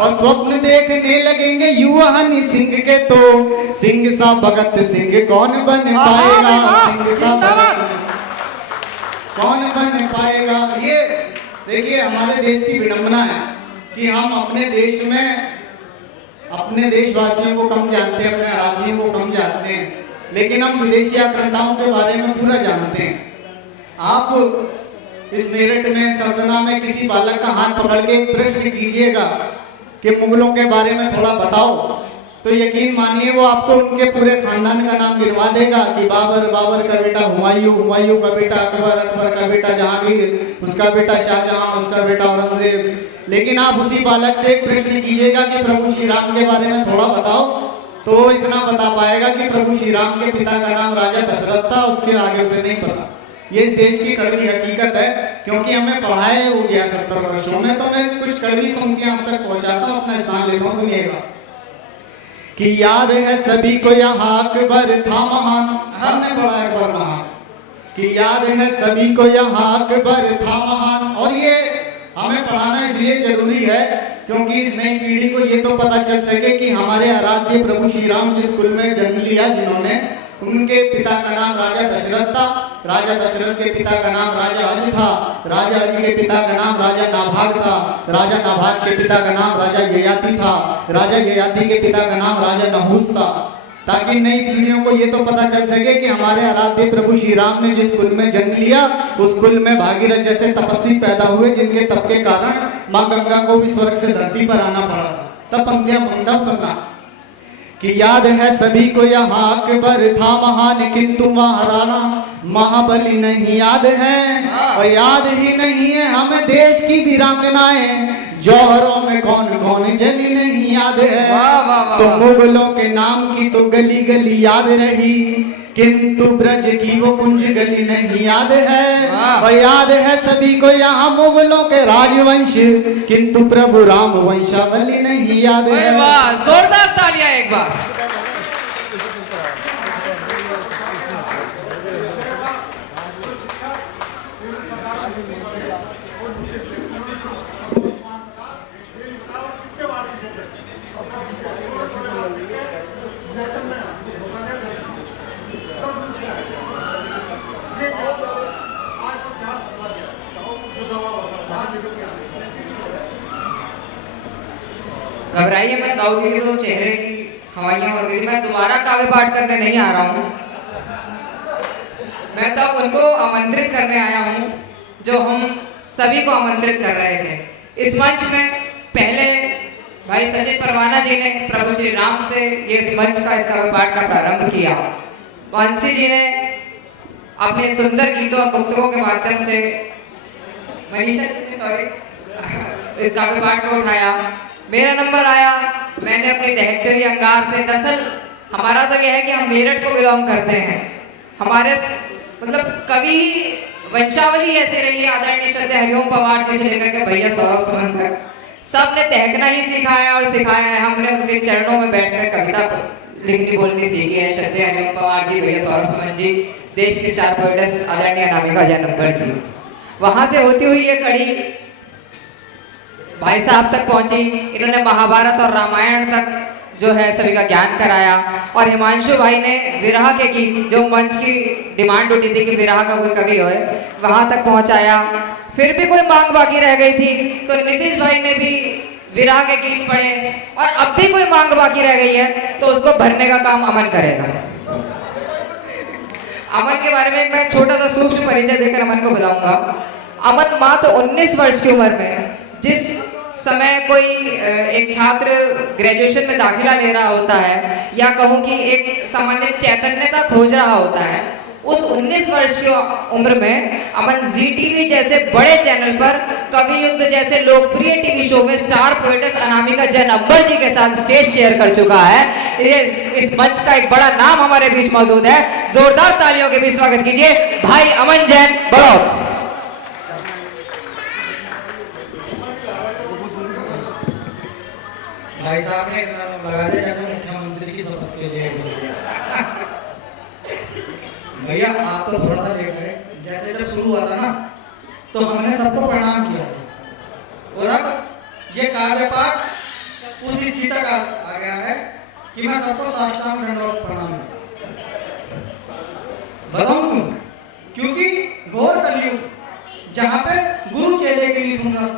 और स्वप्न देखने लगेंगे युवा हनी सिंह के, तो सिंह सा भगत सिंह कौन बन पाएगा? सिंह सा भगत सिंह कौन बन पाएगा? ये देखिए हमारे देश की विडंबना है कि हम अपने देश में अपने देशवासियों को कम जानते हैं, अपने आराध्यों को कम जानते हैं, लेकिन हम विदेशी आक्रांताओं के बारे में पूरा जानते हैं। आप इस मेरठ में सरदना में किसी बालक का हाथ पकड़ के प्रश्न कीजिएगा कि मुगलों के बारे में थोड़ा बताओ, तो यकीन मानिए वो आपको उनके पूरे खानदान का नाम गिनवा देगा कि बाबर, बाबर का बेटा हुमायूं, हुमायूं का बेटा अकबर, अकबर का बेटा जहांगीर, उसका बेटा शाहजहां, उसका बेटा औरंगजेब। लेकिन आप उसी बालक से एक प्रश्न कीजिएगा कि प्रभु श्री राम के बारे में थोड़ा बताओ, तो इतना बता पाएगा कि प्रभु श्री राम के पिता का नाम राजा दशरथ था, उसके आगे उसे नहीं पता। ये इस देश की कड़वी हकीकत है, क्योंकि हमें पढ़ाया हो गया 70 वर्षों में। तो मैं कुछ कड़वी पंक्तियां आप तक पहुंचाता हूँ, अपना स्थान लेता हूँ, सुनिएगा कि याद है सभी को यहाँ अकबर था महान, सबने पढ़ा है अकबर महान, कि याद है सभी को यहाँ अकबर था महान। और ये हमें पढ़ाना इसलिए जरूरी है क्योंकि इस नई पीढ़ी को ये तो पता चल सके कि हमारे आराध्य प्रभु श्री राम जिस कुल में जन्म लिया, जिन्होंने, उनके पिता का नाम राजा दशरथ था, राजा दशरथ के पिता का नाम राजा अज था, राजा अज के पिता का नाम राजा नाभाग था, राजा नाभाग के पिता का नाम राजा ययाति था, राजा ययाति के पिता का नाम राजा नहुस था, ताकि नई पीढ़ियों को ये तो पता चल सके कि हमारे आराध्य प्रभु श्री राम ने जिस कुल में जन्म लिया, उस कुल में भागीरथ जैसे तपस्वी पैदा हुए, जिनके तप के कारण माँ गंगा को भी स्वर्ग से धरती पर आना पड़ा। तब पंक्तियां बंदर सुनना कि याद है सभी को यहाँ अकबर था महान, किंतु महाराणा महाबली नहीं याद है। और याद ही नहीं है हमें देश की वीरांगनाएं, जौहरों में कौन कौन जली नहीं याद है। तो मुगलों के नाम की तो गली गली याद रही, किंतु ब्रज की वो कुंज गली नहीं याद है। और याद है सभी को यहाँ मुगलों के राजवंश, किंतु प्रभु राम वंशावली नहीं याद है। जोरदार तालियां एक बार। घबराइए मत, दाऊद के तो चेहरे की हवाइयां उड़ गई। मैं दोबारा काव्य पाठ करने नहीं आ रहा हूँ, मैं तो उनको आमंत्रित करने आया हूँ जो हम सभी को आमंत्रित कर रहे थे। इस मंच में पहले भाई सचिन परवाना जी ने प्रभु श्री राम से ये इस मंच का इसका पाठ का प्रारंभ किया। बंसी जी ने अपने सुंदर गीतों और मुक्तकों के माध्यम से इस काव्य पाठ को उठाया। मेरा नंबर आया, मैंने अपने दहकते हुए अंगार से, दरअसल हमारा तो यह है कि हम मेरठ को बिलोंग करते हैं। हमारे मतलब कवि वंशावली ऐसे रही है, आदरणीय श्रद्धेय हरिओम पवार जी से लेकर के भैया सौरभ सुमन तक सब ने तहकना ही सिखाया और सिखाया है। हमने उनके चरणों में बैठकर कविता लिखनी बोलनी सीखी है। श्रद्धेय हरिओम पवार जी, भैया सौरभ सुमन जी, देश के स्टार पोएट्स आदरणीय अनामिका जयनंबर जी। वहां से होती हुई ये कड़ी भाई साहब तक पहुंची। इन्होंने महाभारत और रामायण तक जो है सभी का ज्ञान कराया। और हिमांशु भाई ने विरह के गीत, जो मंच की डिमांड उठी थी कि विरह का कोई कवि होए, वहां तक पहुंचाया। फिर भी कोई मांग बाकी रह गई थी तो नीतीश भाई ने भी विरह के गीत पढ़े। और अब भी कोई मांग बाकी रह गई है तो उसको भरने का काम अमन करेगा। अमन के बारे में मैं छोटा सा सूक्ष्म परिचय देकर अमन को बुलाऊंगा। अमन मात्र 19 वर्ष की उम्र में, जिस समय कोई एक छात्र ग्रेजुएशन में दाखिला ले रहा होता है या कहूँ कि एक सामान्य चैतन्यता खोज रहा होता है, उस 19 वर्ष की उम्र में अमन जी टीवी जैसे बड़े चैनल पर कवि युद्ध जैसे लोकप्रिय टीवी शो में स्टार पोएट्स अनामिका जयनंबर जी के साथ स्टेज शेयर कर चुका है। ये इस मंच का एक बड़ा नाम हमारे बीच मौजूद है। जोरदार तालियों के बीच स्वागत कीजिए भाई अमन जैन बड़ौत। भाई साहब ने इतना दम लगा दिया जैसे मुख्यमंत्री की शपथ के लिए। भैया आप तो थोड़ा सा लेट गए। जैसे जब शुरू हुआ था ना तो हमने सबको प्रणाम किया था और अब ये काव्य पाठ उस स्थिति तक आ गया है कि मैं सबको साष्टांग दंडवत प्रणाम करता हूं। बताऊं क्यों? क्योंकि घोर कलयुग जहाँ पे गुरु चेले की नहीं सुन रहा,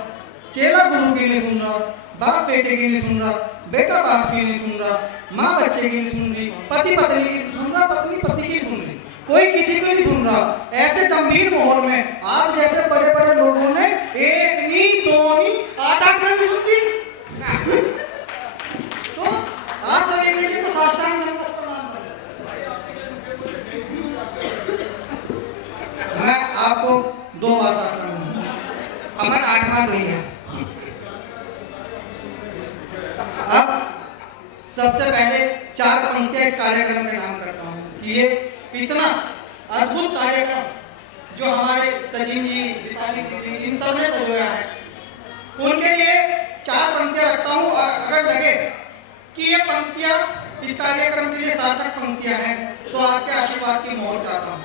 चेला गुरु की नहीं सुन रहा, बाप बेटे की नहीं सुन रहा, बेटा बाप की नहीं सुन रहा, माँ बच्चे की नहीं सुन रही, पति पत्नी की सुन रहा, पत्नी पति की सुन रही, कोई किसी को नहीं सुन रहा। ऐसे गंभीर माहौल में आप जैसे बड़े बड़े लोगों ने एक नी दो नी 8-8 नहीं सुन दी। तो आप सभी के लिए तो साष्टांग दंडवत प्रणाम करें। मैं आपको 2 बार साष्टांग दूंगा। अमन 8वां हुई है। अब सबसे पहले 4 पंक्तियां इस कार्यक्रम के नाम करता हूं कि ये इतना अद्भुत कार्यक्रम जो हमारे सचिन जी, दीपाली दीदी, इन सब ने सजोया है, उनके लिए 4 पंक्तियां रखता हूं। अगर लगे कि ये पंक्तियां इस कार्यक्रम के लिए सार्थक पंक्तियां हैं तो आपके आशीर्वाद की मोहर चाहता हूं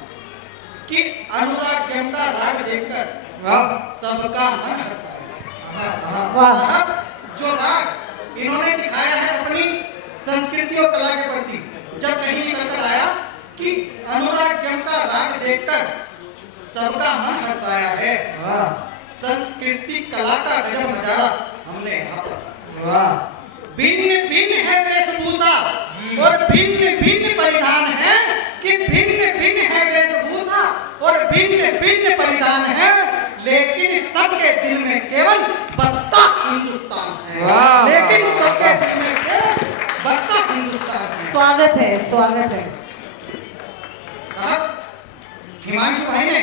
कि अनुराग का राग देखकर सबका मन हर्षाया। साहब जो राग इन्होंने दिखाया है अपनी संस्कृति और कला के प्रति, जब कहीं निकल कर आया कि अनुराग का राग देखकर सबका मन हर्षाया है। संस्कृति कला का गजब नजारा हमने यहाँ पर। भिन्न भिन्न है वेशभूषा और भिन्न भिन्न परिधान है कि भिन्न भिन्न है वेशभूषा और भिन्न भिन्न परिधान है, लेकिन सबके दिल में केवल बसता हिंदुस्तान है। लेकिन सबके दिल में केवल बसता हिंदुस्तान है। स्वागत है, स्वागत है। साहब हिमांशु भाई ने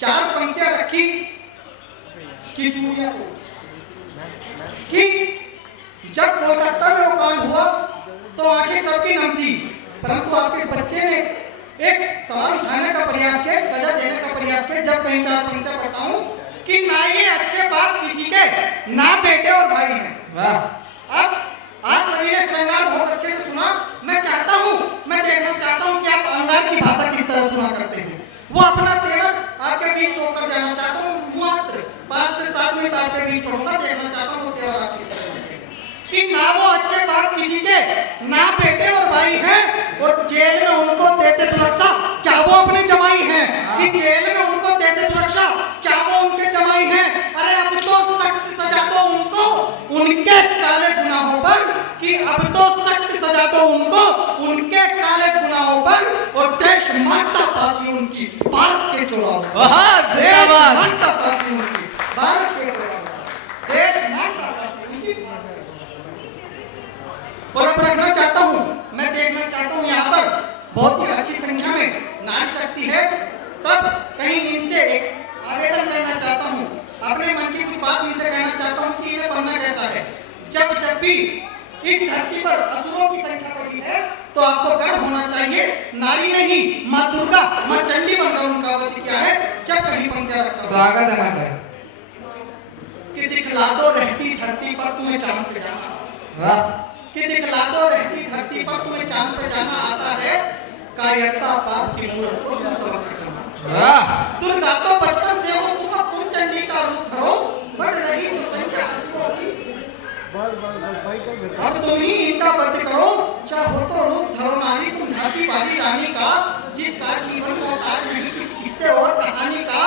4 पंक्तियां रखी कि चूड़िया को, कि जब कोलकाता में वो कांड हुआ तो आंखें सबकी नम थी, परंतु आपके बच्चे ने एक सवाल उठाने का प्रयास किया, सजा देने का प्रयास किया। जब कहीं 4 पंक्तियां पढ़ता हूं कि ना ये अच्छे बाप किसी के, ना बेटे और भाई हैं। अब आप सभी ने श्रृंगार बहुत अच्छे से सुना। मैं चाहता हूं, मैं देखना चाहता हूं कि आप अंगार की भाषा किस तरह सुना करते हैं। वो अपना तेवर आपके बीच छोड़ कर जाना चाहता हूं। मात्र 5 से 7 मिनट आपके बीच पढ़ूंगा, देखना चाहता हूं वो तेवर आपके कि ना वो अच्छे बाप किसी के, ना बेटे और भाई हैं और जेल में उनको देते सुरक्षा, क्या वो अपने जमाई हैं? कि जेल में उनको देते सुरक्षा, क्या वो उनके जमाई हैं? अरे अब तो सख्त सजा दो उनको उनके काले गुनाहों पर, कि अब तो सख्त सजा दो उनको उनके काले गुनाहों पर, और देश माता फांसी उनकी भारत के चौराहों पर। देश माता फांसी उनकी भारत के चौराहों पर। देश माता फांसी और अब रखना चाहता हूँ, मैं देखना चाहता हूँ यहाँ पर बहुत ही अच्छी संख्या में नारी शक्ति है। तब कहीं इनसे एक आवेदन करना चाहता हूँ, अपने मन की कुछ बात इनसे कहना चाहता हूँ कि इन्हें बनना कैसा है। जब भी इस धरती पर असुरों की संख्या बढ़ी है तो आपको गर्व होना चाहिए, नारी नहीं माँ दुर्गा माँ चंडी बनकर उनका वध किया है। जब कहीं पंक्तियां रखा स्वागत है हमारे कि दिखला दो रहती धरती पर तुम्हें चांद पे जाना, वाह कि दिखला दो रहती धरती पर तुम्हें चांद पे जाना आता है, कायरता पाप की मूर्त को तुम समझ सकना। वाह दुर्गा तो बचपन से हो तुम, अब तुम चंडी का रूप धरो, बढ़ रही जो संख्या अब तुम ही इनका वध करो, चाहो तो रूप धरो नारी तुम झांसी वाली रानी का, जिसका जीवन मोहताज नहीं किसी किस्से और कहानी का।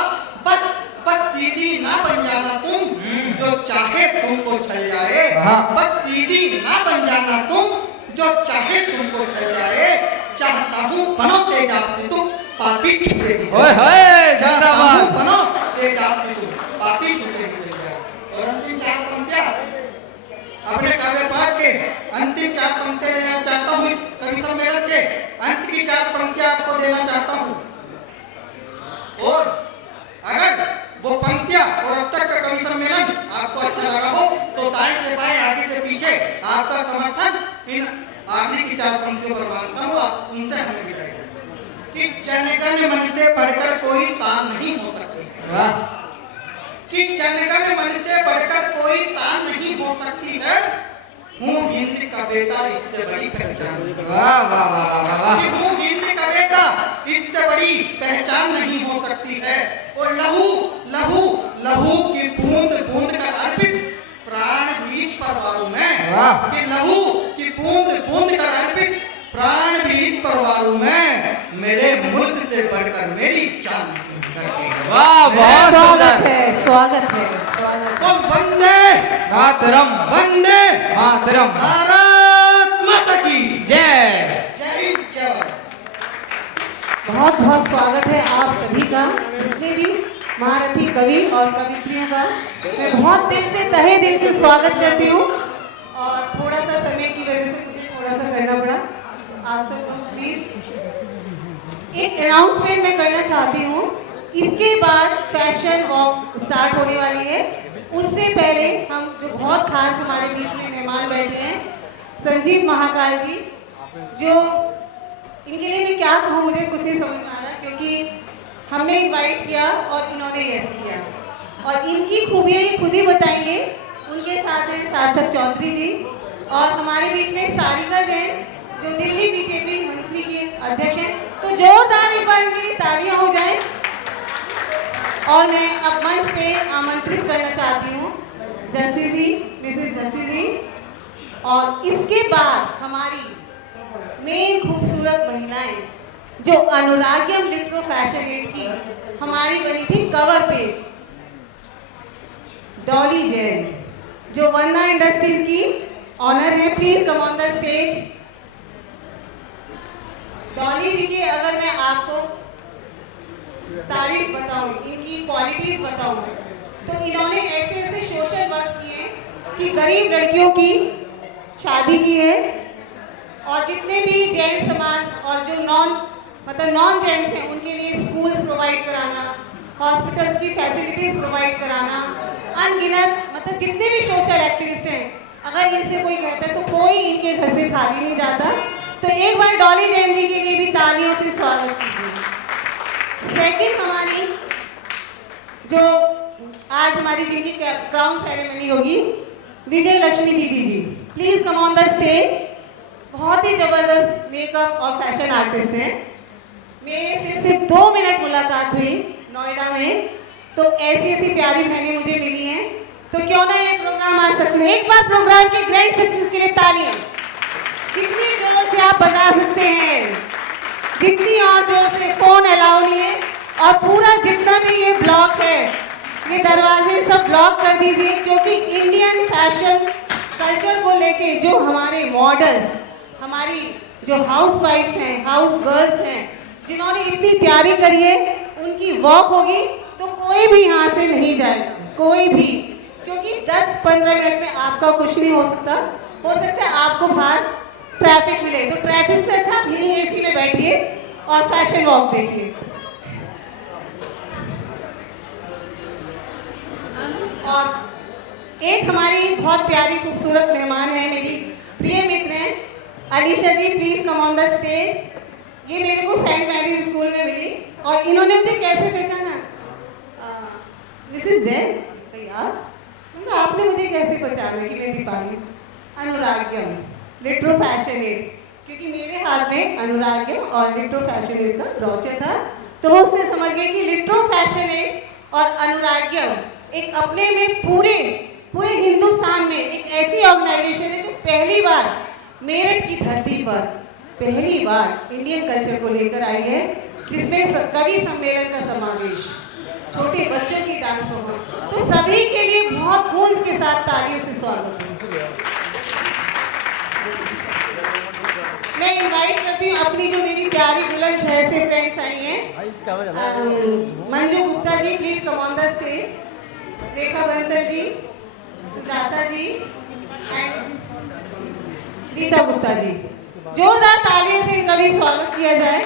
बस सीधी ना बन जाना तुम, जो चाहे तुमको चल जाए। बस सीधी ना बन जाना तुम, जो चाहे तुमको चल जाए। चाहता हूँ बनो तेजाब से तुम, पापी छुपे दी जाए। चाहता हूँ बनो तेजाब से तुम, पापी छुपे दी जाए। और अंतिम चार पंक्तियां अपने काव्य पाठ के अंतिम चार पंक्तियां चाहता हूँ, इस कवि सम्मेलन के अंत की चार पंक्तियां आपको देना चाहता हूँ। और अगर वो पंक्तियां और अब तक का कवि सम्मेलन आपको अच्छा लगा हो तो दाएं से बाएं आगे से पीछे आपका समर्थन इन आखिरी की चार पंक्तियों पर मांगता हूँ। आप उनसे हमें विदाई कि जनगण मन से बढ़कर कोई तान नहीं हो सकती, कि जनगण मन से बढ़कर कोई तान नहीं हो सकती है। हूँ हिंद का बेटा इससे बड़ी पहचान, वाह वाह वाह वाह कि हूँ हिंद का बेटा इससे बड़ी पहचान नहीं हो सकती है। और लहू लहू लहू की बूंद बूंद कर अर्पित प्राण भी इस परवारों में, कि लहू की बूंद बूंद कर अर्पित प्राण भी इस परवारों में, मेरे मुल्क से बढ़कर मेरी जान नहीं हो सकती। वाह बहुत स्वागत सुंदर। है, स्वागत है, स्वागत है। तो वंदे मातरम वंदे मातरम भारत माता की जय। जय हिंद जय भारत। बहुत बहुत स्वागत है आप सभी का, जितने भी महारथी कवि और कवित्रियों का मैं बहुत दिल से तहे दिल से स्वागत करती हूँ। और थोड़ा सा समय की वजह से मुझे थोड़ा सा करना पड़ा। आप सब प्लीज एक अनाउंसमेंट मैं करना चाहती हूँ। इसके बाद फैशन वॉक स्टार्ट होने वाली है। उससे पहले हम जो बहुत खास हमारे बीच में मेहमान बैठे हैं, संजीव महाकाल जी, जो इनके लिए मैं क्या कहूँ मुझे कुछ नहीं समझ में आ रहा, क्योंकि हमने इनवाइट किया और इन्होंने यस किया और इनकी खूबियाँ ये खुद ही बताएंगे। उनके साथ हैं सार्थक चौधरी जी और हमारे बीच में सारिका जैन जो दिल्ली बीजेपी मंत्री के अध्यक्ष हैं। तो जोरदार एक बार इनके लिए तालियां हो जाएं। और मैं अब मंच पे आमंत्रित करना चाहती हूँ जस्सी जी, मिसेस जस्सी जी। और इसके बाद हमारी मेन खूबसूरत महिलाएं जो अनुराग्यम लिट्रो फैशन वीक की हमारी बनी थी कवर पेज, डॉली जैन जो वंदना इंडस्ट्रीज की ऑनर है, please come on the stage. Dolly ji की अगर मैं आपको तारीफ बताऊं, इनकी क्वालिटीज बताऊं, तो इन्होंने ऐसे ऐसे सोशल वर्क्स किए कि गरीब लड़कियों की शादी की है और जितने भी जैन समाज और जो नॉन जैन्स हैं उनके लिए स्कूल्स प्रोवाइड कराना, हॉस्पिटल्स की फैसिलिटीज प्रोवाइड कराना, अनगिनत जितने भी सोशल एक्टिविस्ट हैं, अगर इनसे कोई कहता है तो कोई इनके घर से खाली नहीं जाता। तो एक बार डॉली जैन जी के लिए भी तालियों से स्वागत कीजिए। सेकंड हमारी जो आज हमारी जिनकी क्राउन सेरेमनी होगी, विजय लक्ष्मी दीदी ji, please come on the stage. बहुत ही जबरदस्त मेकअप और फैशन आर्टिस्ट हैं। मेरे से सिर्फ 2 मिनट मुलाकात हुई नोएडा में, तो ऐसी ऐसी प्यारी बहनें मुझे मिली हैं। तो क्यों ना ये प्रोग्राम आज सक्सेस, एक बार प्रोग्राम के ग्रैंड सक्सेस के लिए तालियां जितनी जोर से आप बजा सकते हैं, जितनी और जोर से। फोन अलाउ नहीं है और पूरा जितना भी ये ब्लॉक है, ये दरवाजे सब ब्लॉक कर दीजिए, क्योंकि इंडियन फैशन कल्चर को लेके जो हमारे मॉडल्स, हमारी जो हाउस वाइफ्स हैं, हाउस गर्ल्स हैं, जिन्होंने इतनी तैयारी करी है, उनकी वॉक होगी तो कोई भी यहाँ से नहीं जाए, कोई भी, क्योंकि 10-15 मिनट में आपका कुछ नहीं हो सकता। हो सकता है आपको बाहर ट्रैफिक मिले, तो ट्रैफिक से अच्छा अपनी एसी में बैठिए और फैशन वॉक देखिए। और एक हमारी बहुत प्यारी खूबसूरत मेहमान है, मेरी प्रिय मित्र हैं Alisha ji, please come on the stage. ये मेरे को सेंट मैरीज स्कूल में मिली और इन्होंने मुझे कैसे पहचाना, मिसेस जैन, यार मतलब आपने मुझे कैसे पहचाना कि मैं दीपाली अनुराग्यम लिट्रो फैशनेट, क्योंकि मेरे हाथ में अनुराग्यम और लिट्रो फैशनेट का ब्रोचर था, तो वो उससे समझ गए कि लिट्रो फैशनेट और अनुराग्यम एक अपने में पूरे हिंदुस्तान में एक ऐसी ऑर्गेनाइजेशन है जो पहली बार मेरठ की धरती पर पहली बार इंडियन कल्चर को लेकर आई है, जिसमें कवि सम्मेलन का समावेश, छोटे बच्चों की डांस परफॉर्मेंस, तो सभी के लिए बहुत गूंज के साथ तालियों से स्वागत है। मैं इनवाइट करती हूँ अपनी जो मेरी प्यारी बुलंद शहर से फ्रेंड्स आई हैं, Manju Gupta ji please come on the stage, Rekha Bansal ji, Sujata ji and Geeta Gupta ji. जोरदार तालियों से इनका भी स्वागत किया जाए।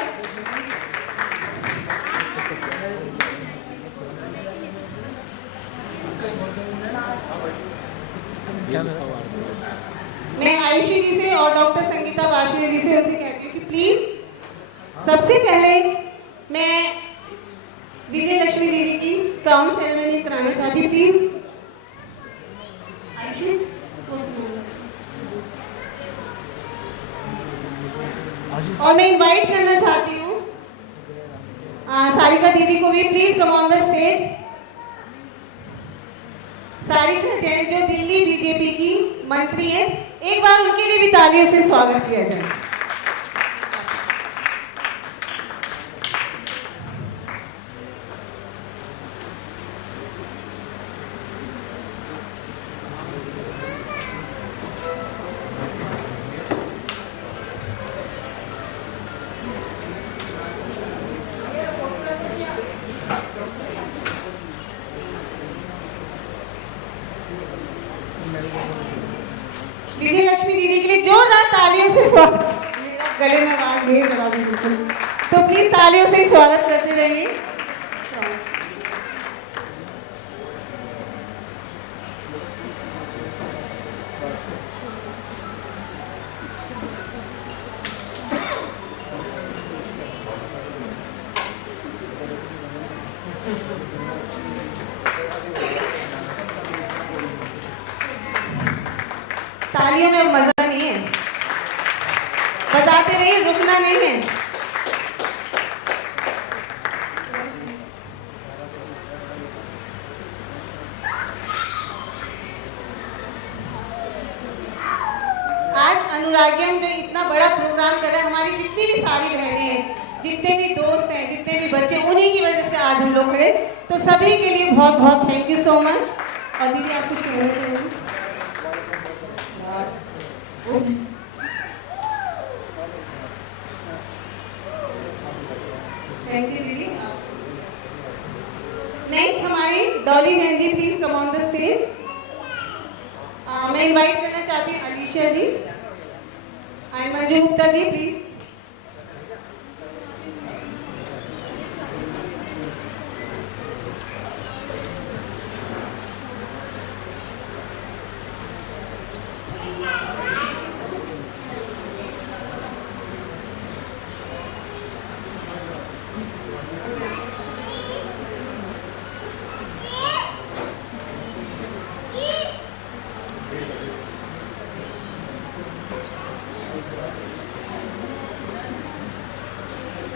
मैं आयुषी जी से और डॉक्टर संगीता वाशने जी से उनसे कहती हूँ कि प्लीज सबसे पहले मैं विजय लक्ष्मी जी की क्राउन सेरेमनी कराना चाहती हूँ, प्लीज आयुषी और मैं इनवाइट करना चाहती हूँ सारिका दीदी को भी, please come on the stage. Sarika Jain जो दिल्ली बीजेपी की मंत्री है, एक बार उनके लिए भी तालियों से स्वागत किया जाए। विजय लक्ष्मी दीदी के लिए जोरदार तालियों से स्वागत। गले में आवाज नहीं जरा भी बिल्कुल, तो प्लीज तालियों से ही स्वागत करते रहिए। तालियों में मजा नहीं है, बजाते रहिए, रुकना नहीं है। आज अनुराग्यम जो इतना बड़ा प्रोग्राम कर रहा है, हमारी जितनी भी सारी बहनें हैं, जितने भी दोस्त हैं, जितने भी बच्चे, उन्हीं की वजह से आज हम लोग खड़े, तो सभी के लिए बहुत बहुत थैंक यू सो मच। और दीदी आप कुछ कहना चाहेंगे? थैंक यू दीदी। नेक्स्ट हमारी Dolly Jain ji please come on the stage. मैं इनवाइट करना चाहती हूँ अलीशा जी एंड मंजू गुप्ता जी प्लीज।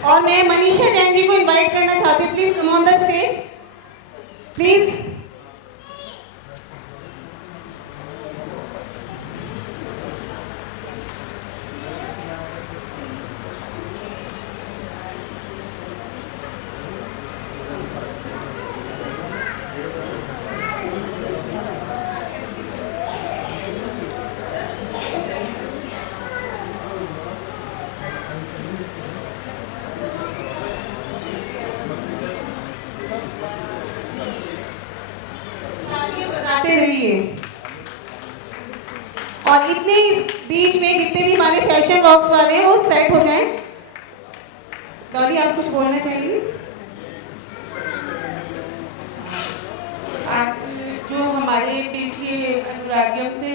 और मैं मनीषा जैन जी को इनवाइट करना चाहती हूँ, please come on the stage please. तालियां बजाते रहिए। और इतने इस बीच में जितने भी हमारे फैशन वॉक्स वाले हैं वो सेट हो जाएं। डॉली आप कुछ बोलना चाहेंगे? आज जो हमारे बीच ये अनुरागियम से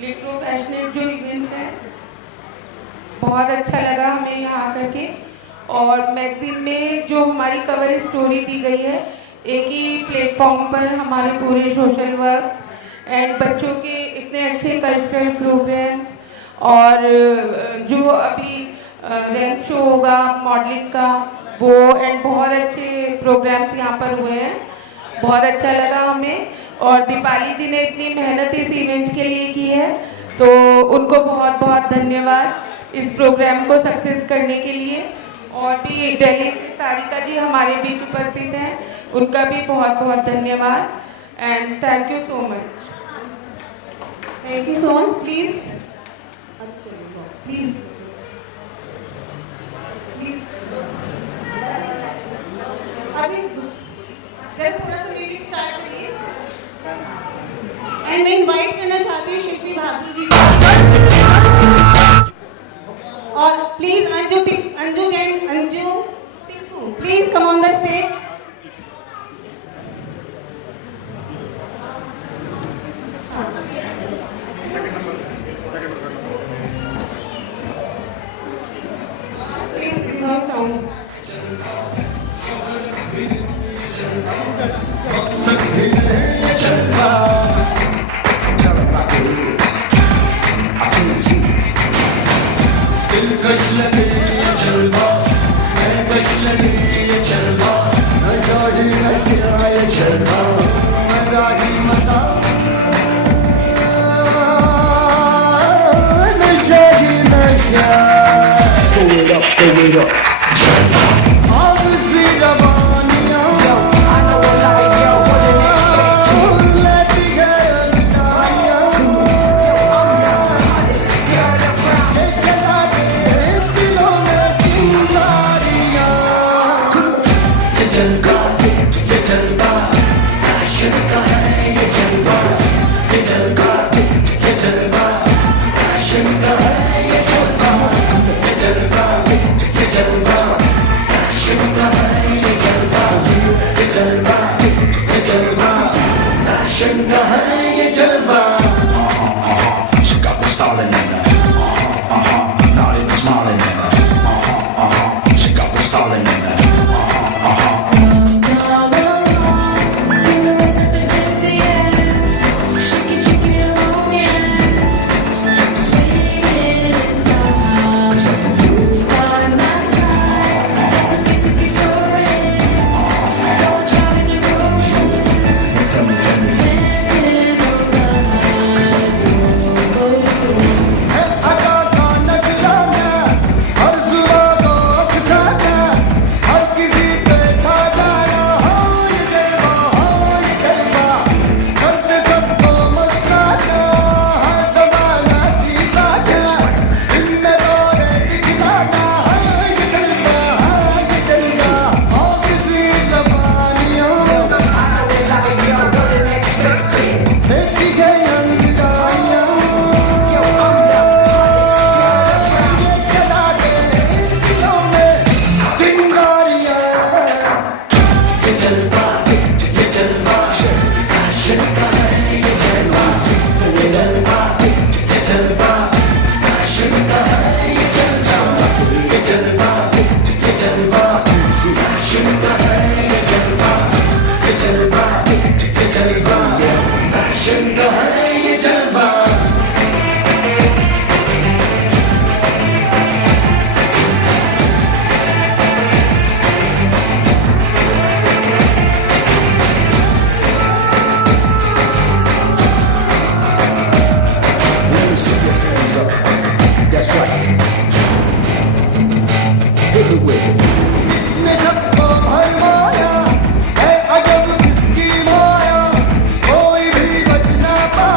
लिट्रो फैशनेट जो इवेंट है, बहुत अच्छा लगा हमें यहाँ आकर के। और मैगजीन में जो हमारी कवर स्टोरी दी गई है, एक ही प्लेटफॉर्म पर हमारे पूरे सोशल वर्क्स एंड बच्चों के इतने अच्छे कल्चरल प्रोग्राम्स, और जो अभी रैंप शो होगा मॉडलिंग का वो, एंड बहुत अच्छे प्रोग्राम्स यहाँ पर हुए हैं, बहुत अच्छा लगा हमें। और दीपाली जी ने इतनी मेहनत इस इवेंट के लिए की है, तो उनको बहुत बहुत धन्यवाद इस प्रोग्राम को सक्सेस करने के लिए। और भी दिल्ली से सारिका जी हमारे बीच उपस्थित हैं, उनका भी बहुत बहुत धन्यवाद and thank you so much. Thank you so much. Please please please अभी जरा थोड़ा सा म्यूजिक स्टार्ट करिए। एंड मैं इनवाइट करना चाहती हूँ शिल्पी बहादुर जी और please Anju Tinku please come on the stage. Please sound. कोई भी बच ना पाया।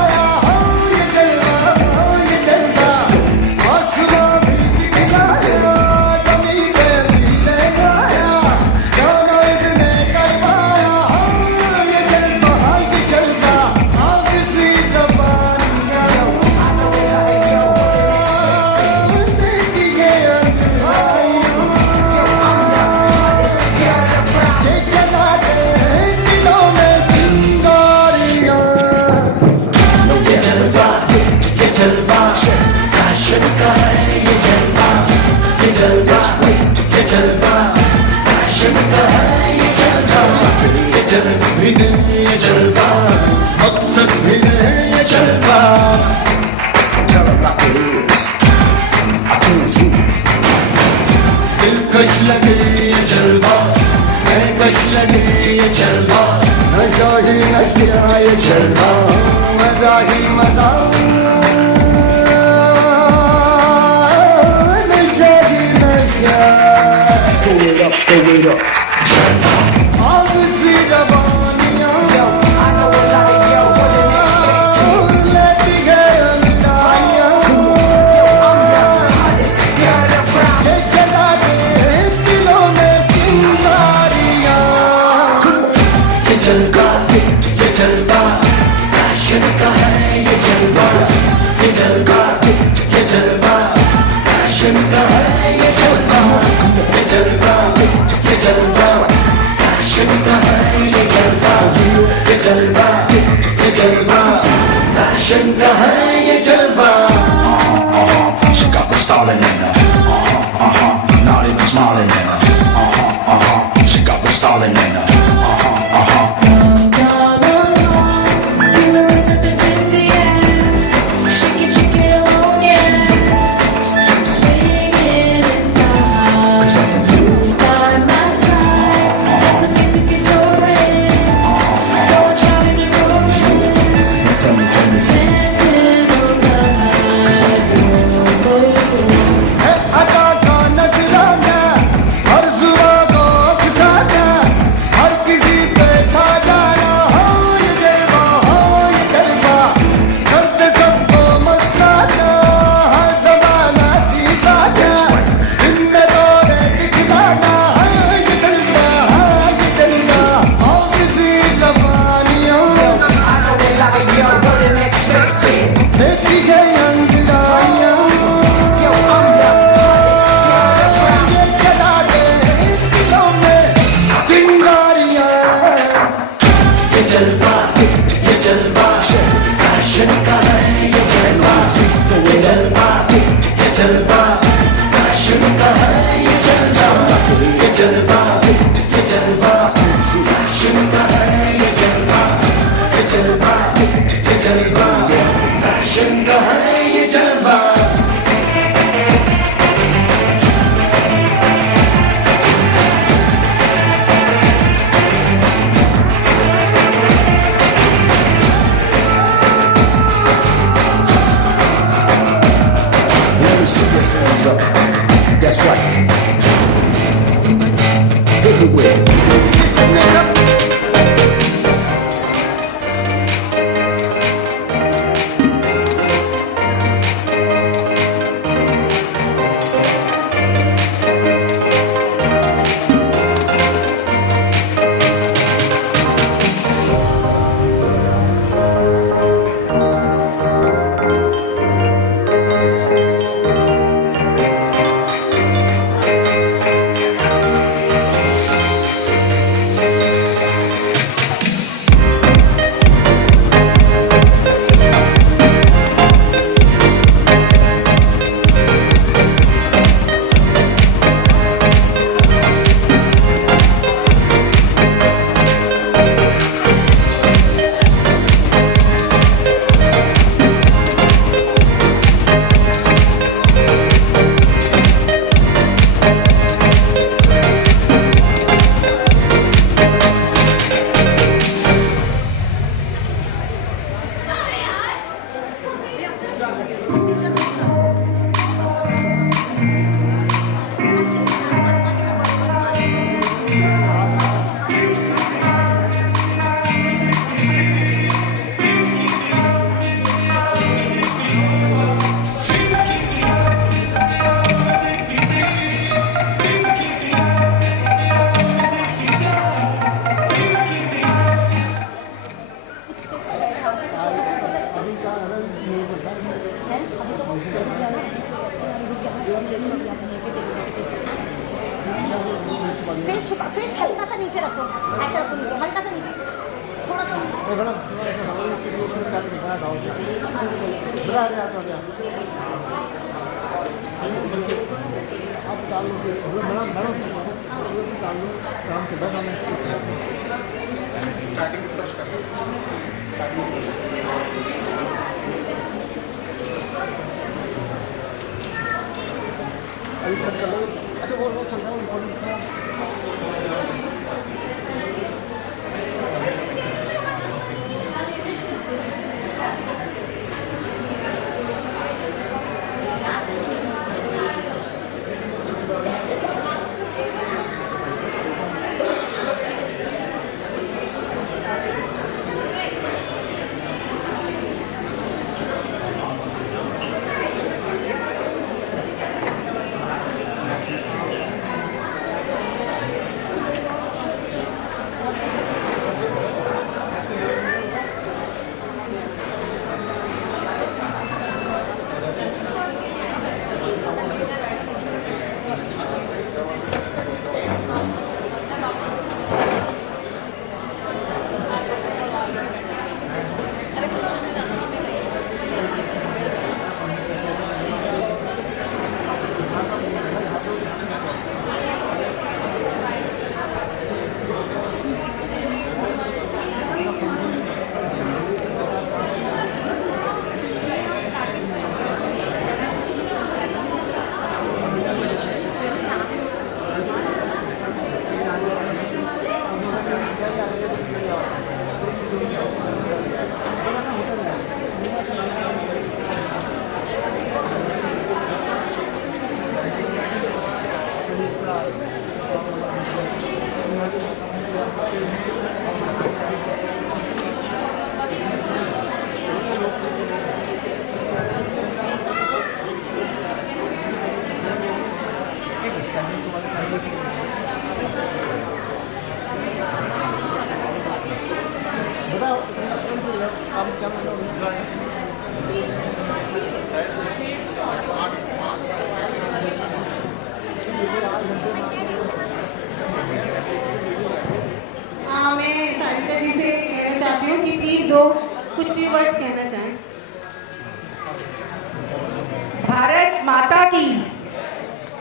मजा ही मजा, नशा ही नशा। Throw it up, आग सी रवानियां लेती है अंगारियां, ये जला दे दिलों में चिंगारियां। ये जलवा फैशन का है, ये जलवा फैशन का है, ये जलवा फैशन का है, ये जलवा फैशन का है, ये जलवा। She got the stalling in her, not even smiling in her, she got the stalling in her, अदा का नजराना हर जुबा को फिसाना, हर किसी पे छा जाना, हो ये जलवा करते सबको मस्ताना, हर जमाना दीवाना, इनमें दौरे दिखलाना, ये जलवा आओ किसी रवानियों देखी गई अंगड़ाइयां, ये जला दे दिलों में चिंगारियां। ये जलवा फैशन का है, ये जलवा फैशन का है, ये जलवा फैशन का है, ये जलवा फैशन का है, ये जलवा। let me see your hands up, that's right, hit me with it. Face हल्का सा नीचे रखो, ऐसा रखो नीचे, हल्का सा नीचे, थोड़ा सा स्टार्टिंग में पुश करना, स्टार्टिंग में पुश अच्छा वो चल रहा है मैं सारिका जी से कहना चाहती हूँ कि प्लीज़ दो कुछ फ्यू वर्ड्स कहना चाहें। भारत माता की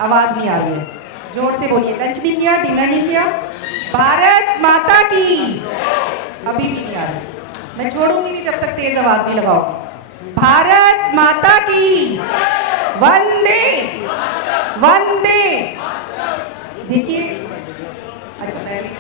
आवाज नहीं आ रही है, जोर से बोलिए। लंच नहीं किया, डिनर नहीं किया? भारत माता की अभी भी नहीं आ रही। मैं छोड़ूंगी नहीं जब तक तेज आवाज नहीं लगाओगी। भारत माता की वंदे वंदे। देखिए, अच्छा पहले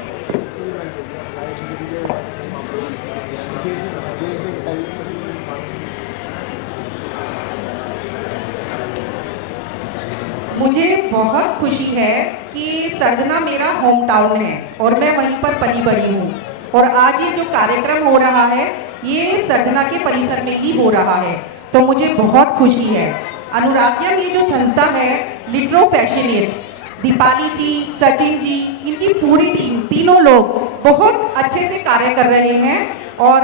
मुझे बहुत खुशी है कि सरदना मेरा होम टाउन है और मैं वहीं पर पली बड़ी हूँ, और आज ये जो कार्यक्रम हो रहा है ये सरदना के परिसर में ही हो रहा है, तो मुझे बहुत खुशी है। अनुराग्यम ये जो संस्था है, लिट्रो फैशनेट, दीपाली जी, सचिन जी, इनकी पूरी टीम, तीनों लोग बहुत अच्छे से कार्य कर रहे हैं। और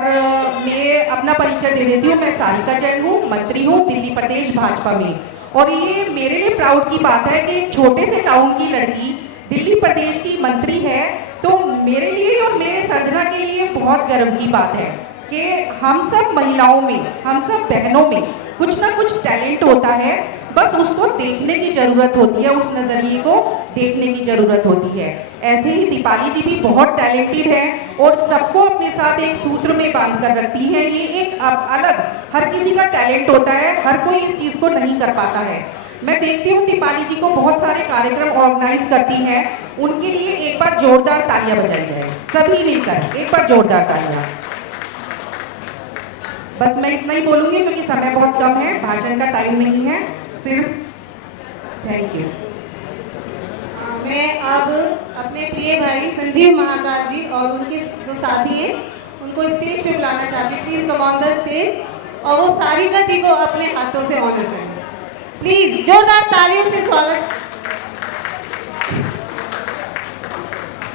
मैं अपना परिचय दे देती हूँ। मैं सारिका जैन हूँ, मंत्री हूँ दिल्ली प्रदेश भाजपा में। और ये मेरे लिए प्राउड की बात है कि एक छोटे से टाउन की लड़की दिल्ली प्रदेश की मंत्री है, तो मेरे लिए और मेरे सरदना के लिए बहुत गर्व की बात है कि हम सब महिलाओं में, हम सब बहनों में कुछ ना कुछ टैलेंट होता है, बस उसको देखने की ज़रूरत होती है, उस नज़रिए को देखने की ज़रूरत होती है। ऐसे ही दीपाली जी भी बहुत टैलेंटेड है और सबको अपने साथ एक सूत्र में बांध कर रखती है। ये एक अलग, हर किसी का टैलेंट होता है, हर कोई इस चीज़ को नहीं कर पाता है। मैं देखती हूँ दीपाली जी को बहुत सारे कार्यक्रम ऑर्गेनाइज करती हैं, उनके लिए एक बार जोरदार तालियां बजाई जाए, सभी मिलकर एक बार जोरदार तालियां। बस मैं इतना ही बोलूँगी क्योंकि समय बहुत कम है, भाषण का टाइम नहीं है सिर्फ। Thank you. मैं अब अपने प्रिय भाई संजीव महाकाल जी और उनके जो साथी हैं उनको स्टेज पे बुलाना चाहती हूँ। Please come on the stage, और वो सारिका जी को अपने हाथों से ऑनर करें। प्लीज़ जोरदार तालियों से स्वागत।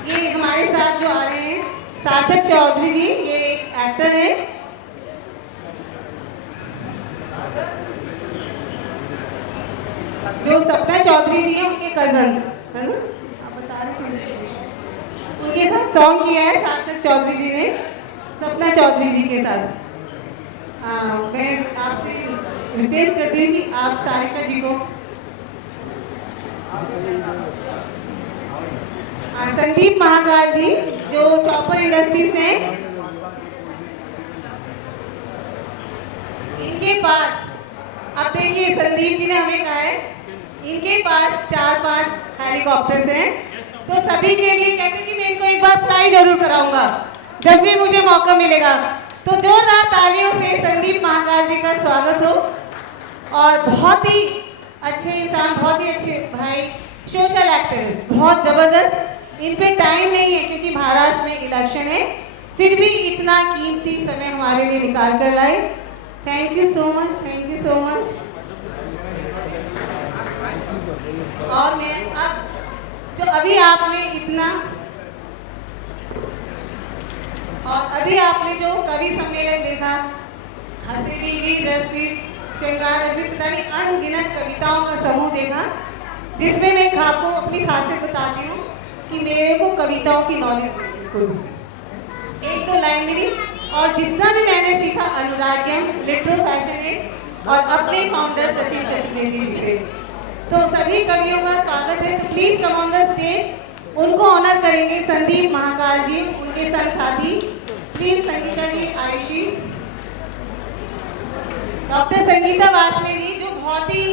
ये हमारे साथ जो आ रहे हैं सार्थक चौधरी जी, ये एक एक्टर हैं। जो सपना चौधरी जी हैं उनके कजन्स है ना, आप बता रहे थे, उनके साथ सॉन्ग किया है सार्थक चौधरी जी ने सपना चौधरी जी के साथ। मैं आपसे रिक्वेस्ट करती हूँ कि आप सारिका जी को, संदीप महाकाल जी जो चॉपर इंडस्ट्रीज हैं, इनके पास, अब देखिए संदीप जी ने हमें कहा है इनके पास 4-5 हेलीकॉप्टर्स हैं, तो सभी के लिए कहते हैं कि मैं इनको एक बार फ्लाई जरूर कराऊंगा जब भी मुझे मौका मिलेगा। तो जोरदार तालियों से संदीप महाकाल जी का स्वागत हो। और बहुत ही अच्छे इंसान, बहुत ही अच्छे भाई, सोशल एक्टिविस्ट, बहुत ज़बरदस्त। इन पे टाइम नहीं है क्योंकि महाराष्ट्र में इलेक्शन है, फिर भी इतना कीमती समय हमारे लिए निकाल कर लाए। Thank you so much, thank you so much. और मैं अब जो अभी आपने इतना, और अभी आपने जो कवि सम्मेलन देखा, हसीबी वीर रसवीर श्रृंगार रसवीर, पता नहीं अनगिनत कविताओं का समूह देखा, जिसमें मैं आपको अपनी खासियत बताती हूँ कि मेरे को कविताओं की नॉलेज बिल्कुल, एक दो लाइन मिली, और जितना भी मैंने सीखा अनुराग्यम, लिट्रो फैशनेट और अपने फाउंडर सचिन चतुर्वेदी जी से। तो सभी कवियों का स्वागत है। तो please come on the stage, उनको ऑनर करेंगे संदीप महाकाल जी, उनके संग साथी। प्लीज़ संगीता जी, आयुषी, डॉक्टर संगीता वाशने जी जो बहुत ही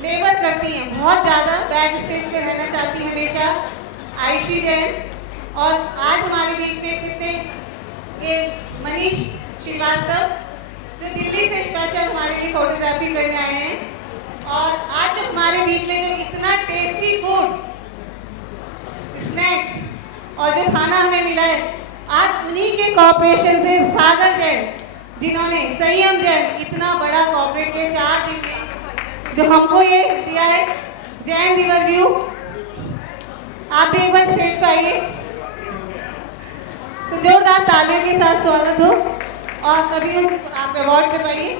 लेबर करती हैं, बहुत ज़्यादा बैक स्टेज पे रहना चाहती हैं हमेशा, आयुषी जैन, और आज हमारे बीच में कितने ये मनीष श्रीवास्तव जो दिल्ली से स्पेशल हमारे लिए फोटोग्राफी करने आए हैं। और आज जो हमारे बीच में जो इतना टेस्टी फूड, स्नैक्स और जो खाना हमें मिला है, आज उन्हीं के कॉर्पोरेशन से सागर जैन, जिन्होंने संयम जैन इतना बड़ा कॉर्पोरेट के 4 दिन में जो हमको ये दिया है, जैन रिवर व्यू। आप भी एक बार स्टेज पे आइए, तो जोरदार तालियों के साथ स्वागत हो। और कवियों को आप अवार्ड करवाइए।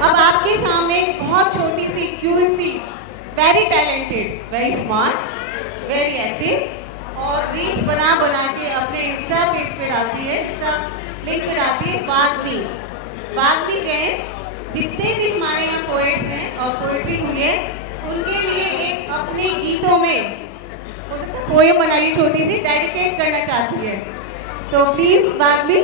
अब आपके सामने एक बहुत छोटी सी क्यूट सी very talented, very smart, very active और रील्स बना बना के अपने इंस्टा पेज पे डालती है, इंस्टा लिंक पे डालती है वाग्मी जैन। जितने भी हमारे यहाँ पोएट्स हैं और पोएट्री हुई है उनके लिए एक अपने गीतों में हो सकता है पोएम बनाइए छोटी सी, डेडिकेट करना चाहती है, तो प्लीज वाग्मी।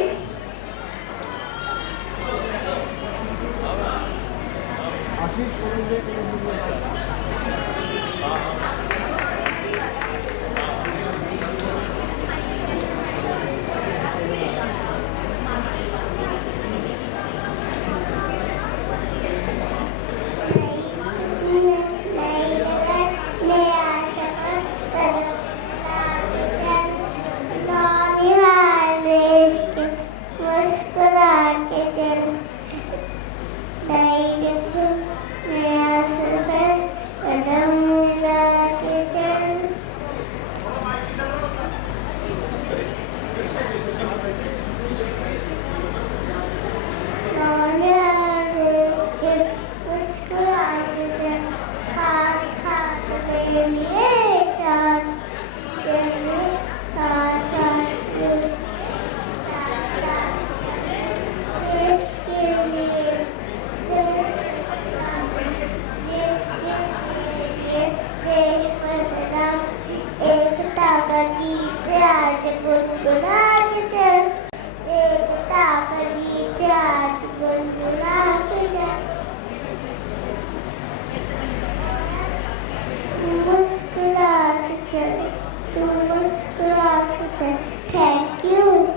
Thank you.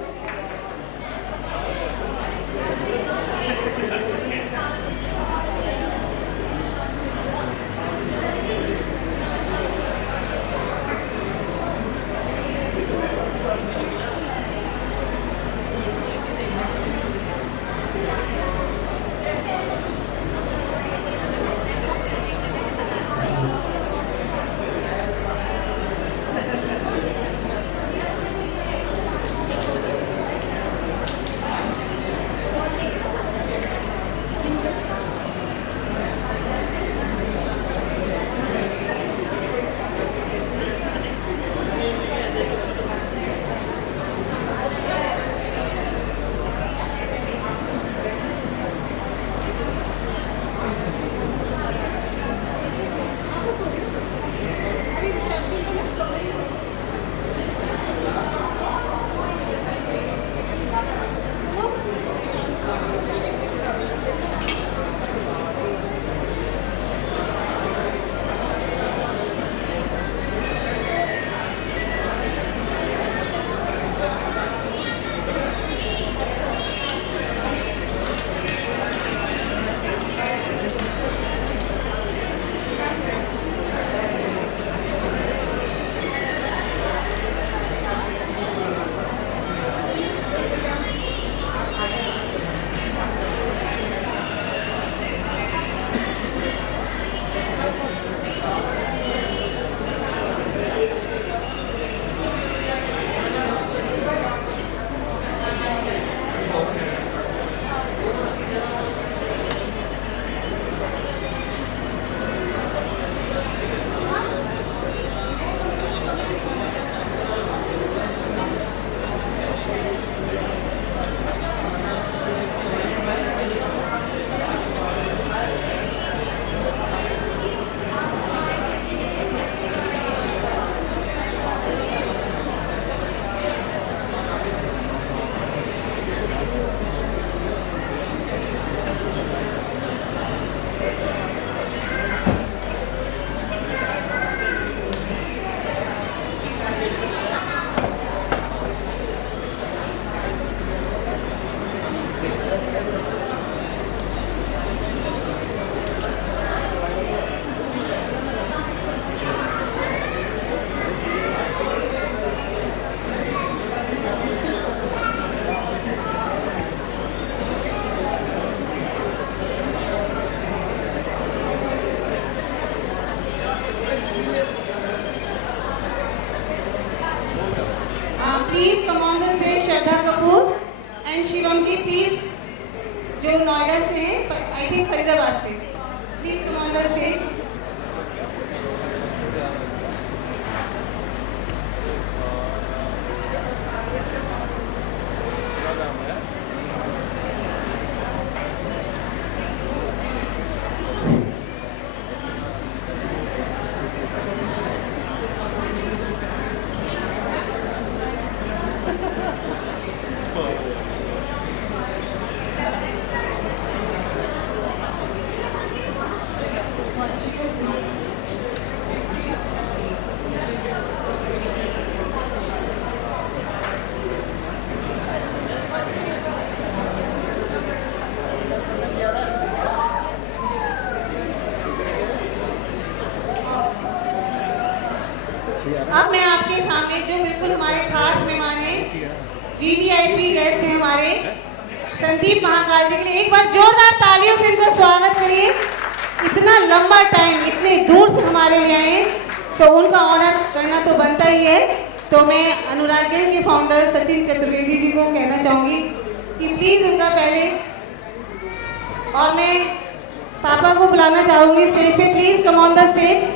नोएडा से हैं, आई थिंक फरीदाबाद से। Please come on the stage. अब मैं आपके सामने जो बिल्कुल हमारे खास मेहमान हैं, वीवीआईपी गेस्ट हैं हमारे संदीप महाकाल जी के लिए एक बार जोरदार तालियों से इनका स्वागत करिए। इतना लंबा टाइम इतने दूर से हमारे लिए आए तो उनका ऑनर करना तो बनता ही है। तो मैं अनुराग्यम के फाउंडर सचिन चतुर्वेदी जी को कहना चाहूँगी कि प्लीज़ उनका पहले, और मैं पापा को बुलाना चाहूँगी स्टेज पे। Please come on the stage.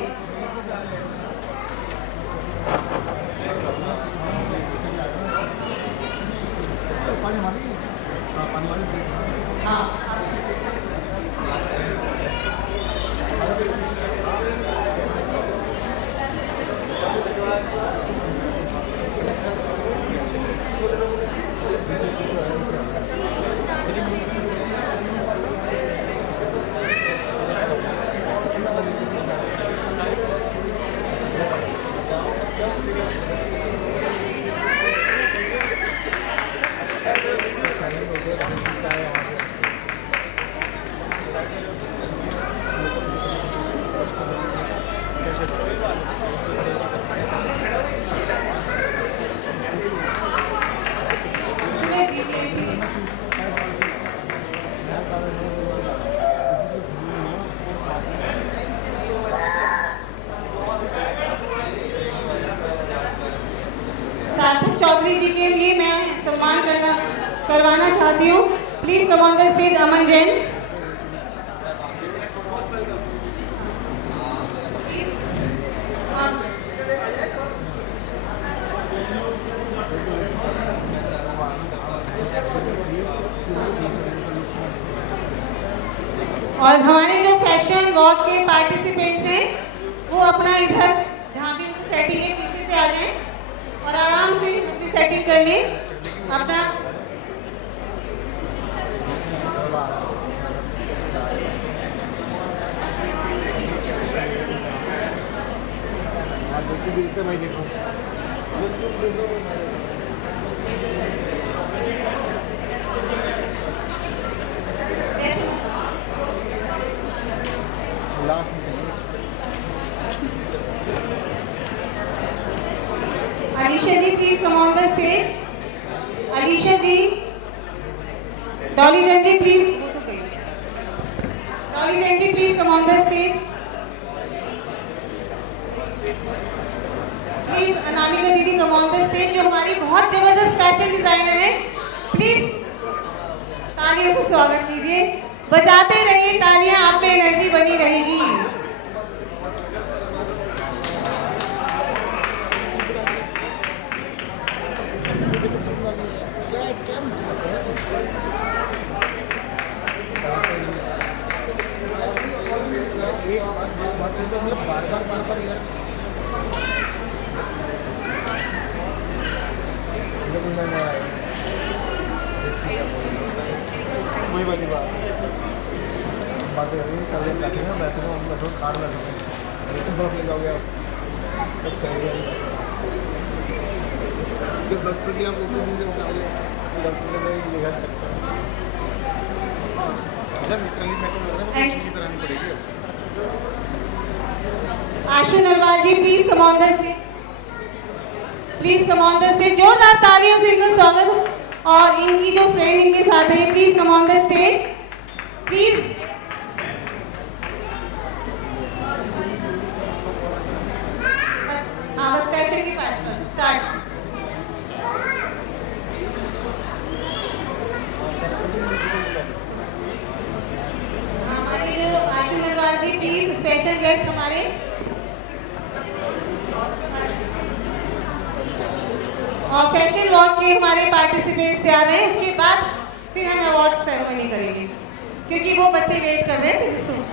सार्थक चौधरी जी के लिए मैं सम्मान करवाना चाहती हूँ। Please come on the stage Aman Jain. और हमारे जो फैशन वॉक के पार्टिसिपेंट्स हैं वो अपना इधर जहाँ भी उनकी सेटिंग है पीछे से आ जाएं और आराम से अपनी सेटिंग कर लें अपना। Alisha ji please come on the stage. Alisha ji, Dolly Jain ji please, Dolly Jain ji please come on the stage. Please Anamika दीदी कम ऑन द स्टेज, जो हमारी बहुत जबरदस्त फैशन डिजाइनर है। प्लीज तालियों से स्वागत कीजिए। बजाते रहिए तालियां, आप में एनर्जी बनी रहेगी। वही वाली बात बातें बैठे हैं बैठो कार्ड ले जाओगे आप डॉक्टर की आप Ashu Narwal ji please come on the stage. Please come on the stage, जोरदार तालियों से इनका स्वागत हो। और इनकी जो फ्रेंड इनके साथ है please come on the stage. Please बस फैशन की पार्टनर स्टार्ट। स्पेशल गेस्ट हमारे और फैशन वॉक के हमारे पार्टिसिपेंट्स तैयार हैं। उसके बाद फिर हम अवार्ड सेरेमनी करेंगे क्योंकि वो बच्चे वेट कर रहे हैं। तो सुनो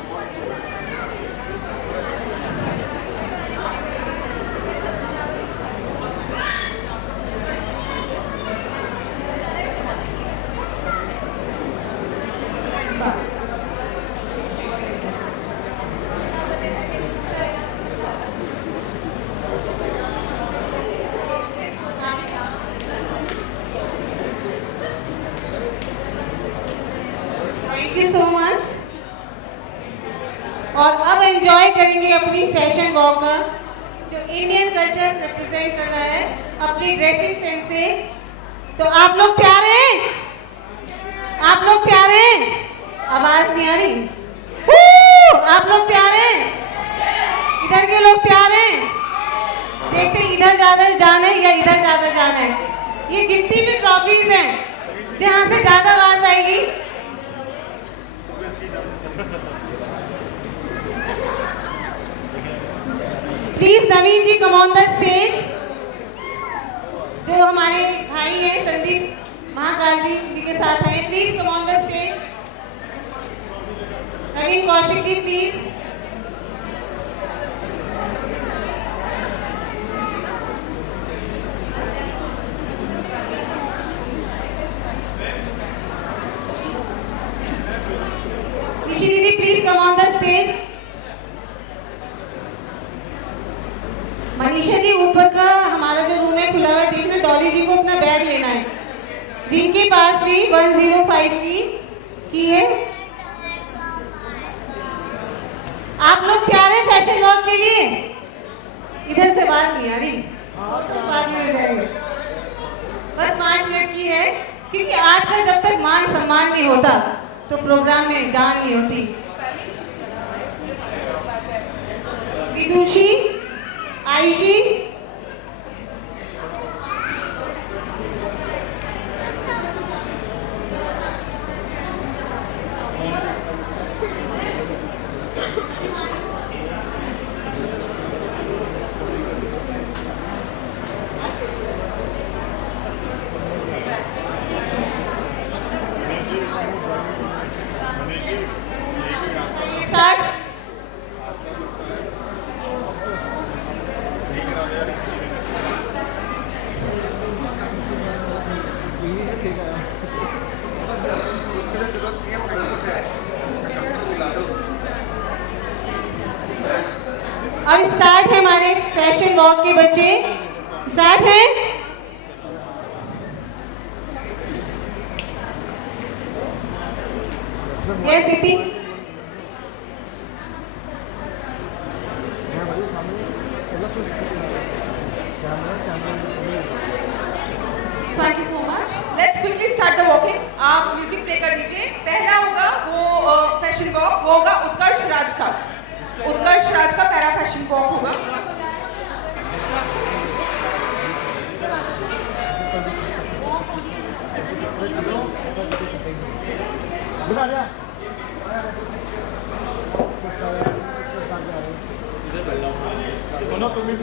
थैंक यू सो मच। और अब एंजॉय करेंगे अपनी फैशन वॉक का जो इंडियन कल्चर रिप्रेजेंट कर रहा है अपनी ड्रेसिंग सेंस से। तो आप लोग तैयार हैं? आप लोग तैयार हैं? आवाज नहीं आ रही। आप लोग तैयार हैं? इधर के लोग तैयार हैं? देखते हैं इधर ज्यादा जाना है या इधर ज्यादा जाना है। ये जितनी भी ट्रॉफीज हैं जहां से ज्यादा आवाज आएगी please Naveen ji come on the stage. जो हमारे भाई हैं संदीप महाकाल जी के साथ हैं, please come on the stage. Naveen Kaushik ji please. Rishi दीदी please come on the stage. Manisha ji ऊपर का हमारा जो रूम है खुला हुआ है, देखना डॉली जी को अपना बैग लेना है जिनके पास भी 105 की है। आप लोग तैयार हैं फैशन वॉक के लिए? इधर से बात नहीं आ रही, बस बाद में हो जाएंगे। बस 5 मिनट की है क्योंकि आजकल जब तक मान सम्मान नहीं होता तो प्रोग्राम में जान नहीं होती। विदुषी, आयुषी, स्टार्ट। अब स्टार्ट है हमारे फैशन वॉक के बच्चे। स्टार्ट है। यस इति thank you so much. Let's quickly start the walking. आप म्यूजिक प्ले कर दीजिए। पहला होगा वो फैशन वॉक, वो होगा उत्कर्ष राज का। उत्कर्ष राज का पैरा फैशन वॉक होगा। सुनो तुम्हें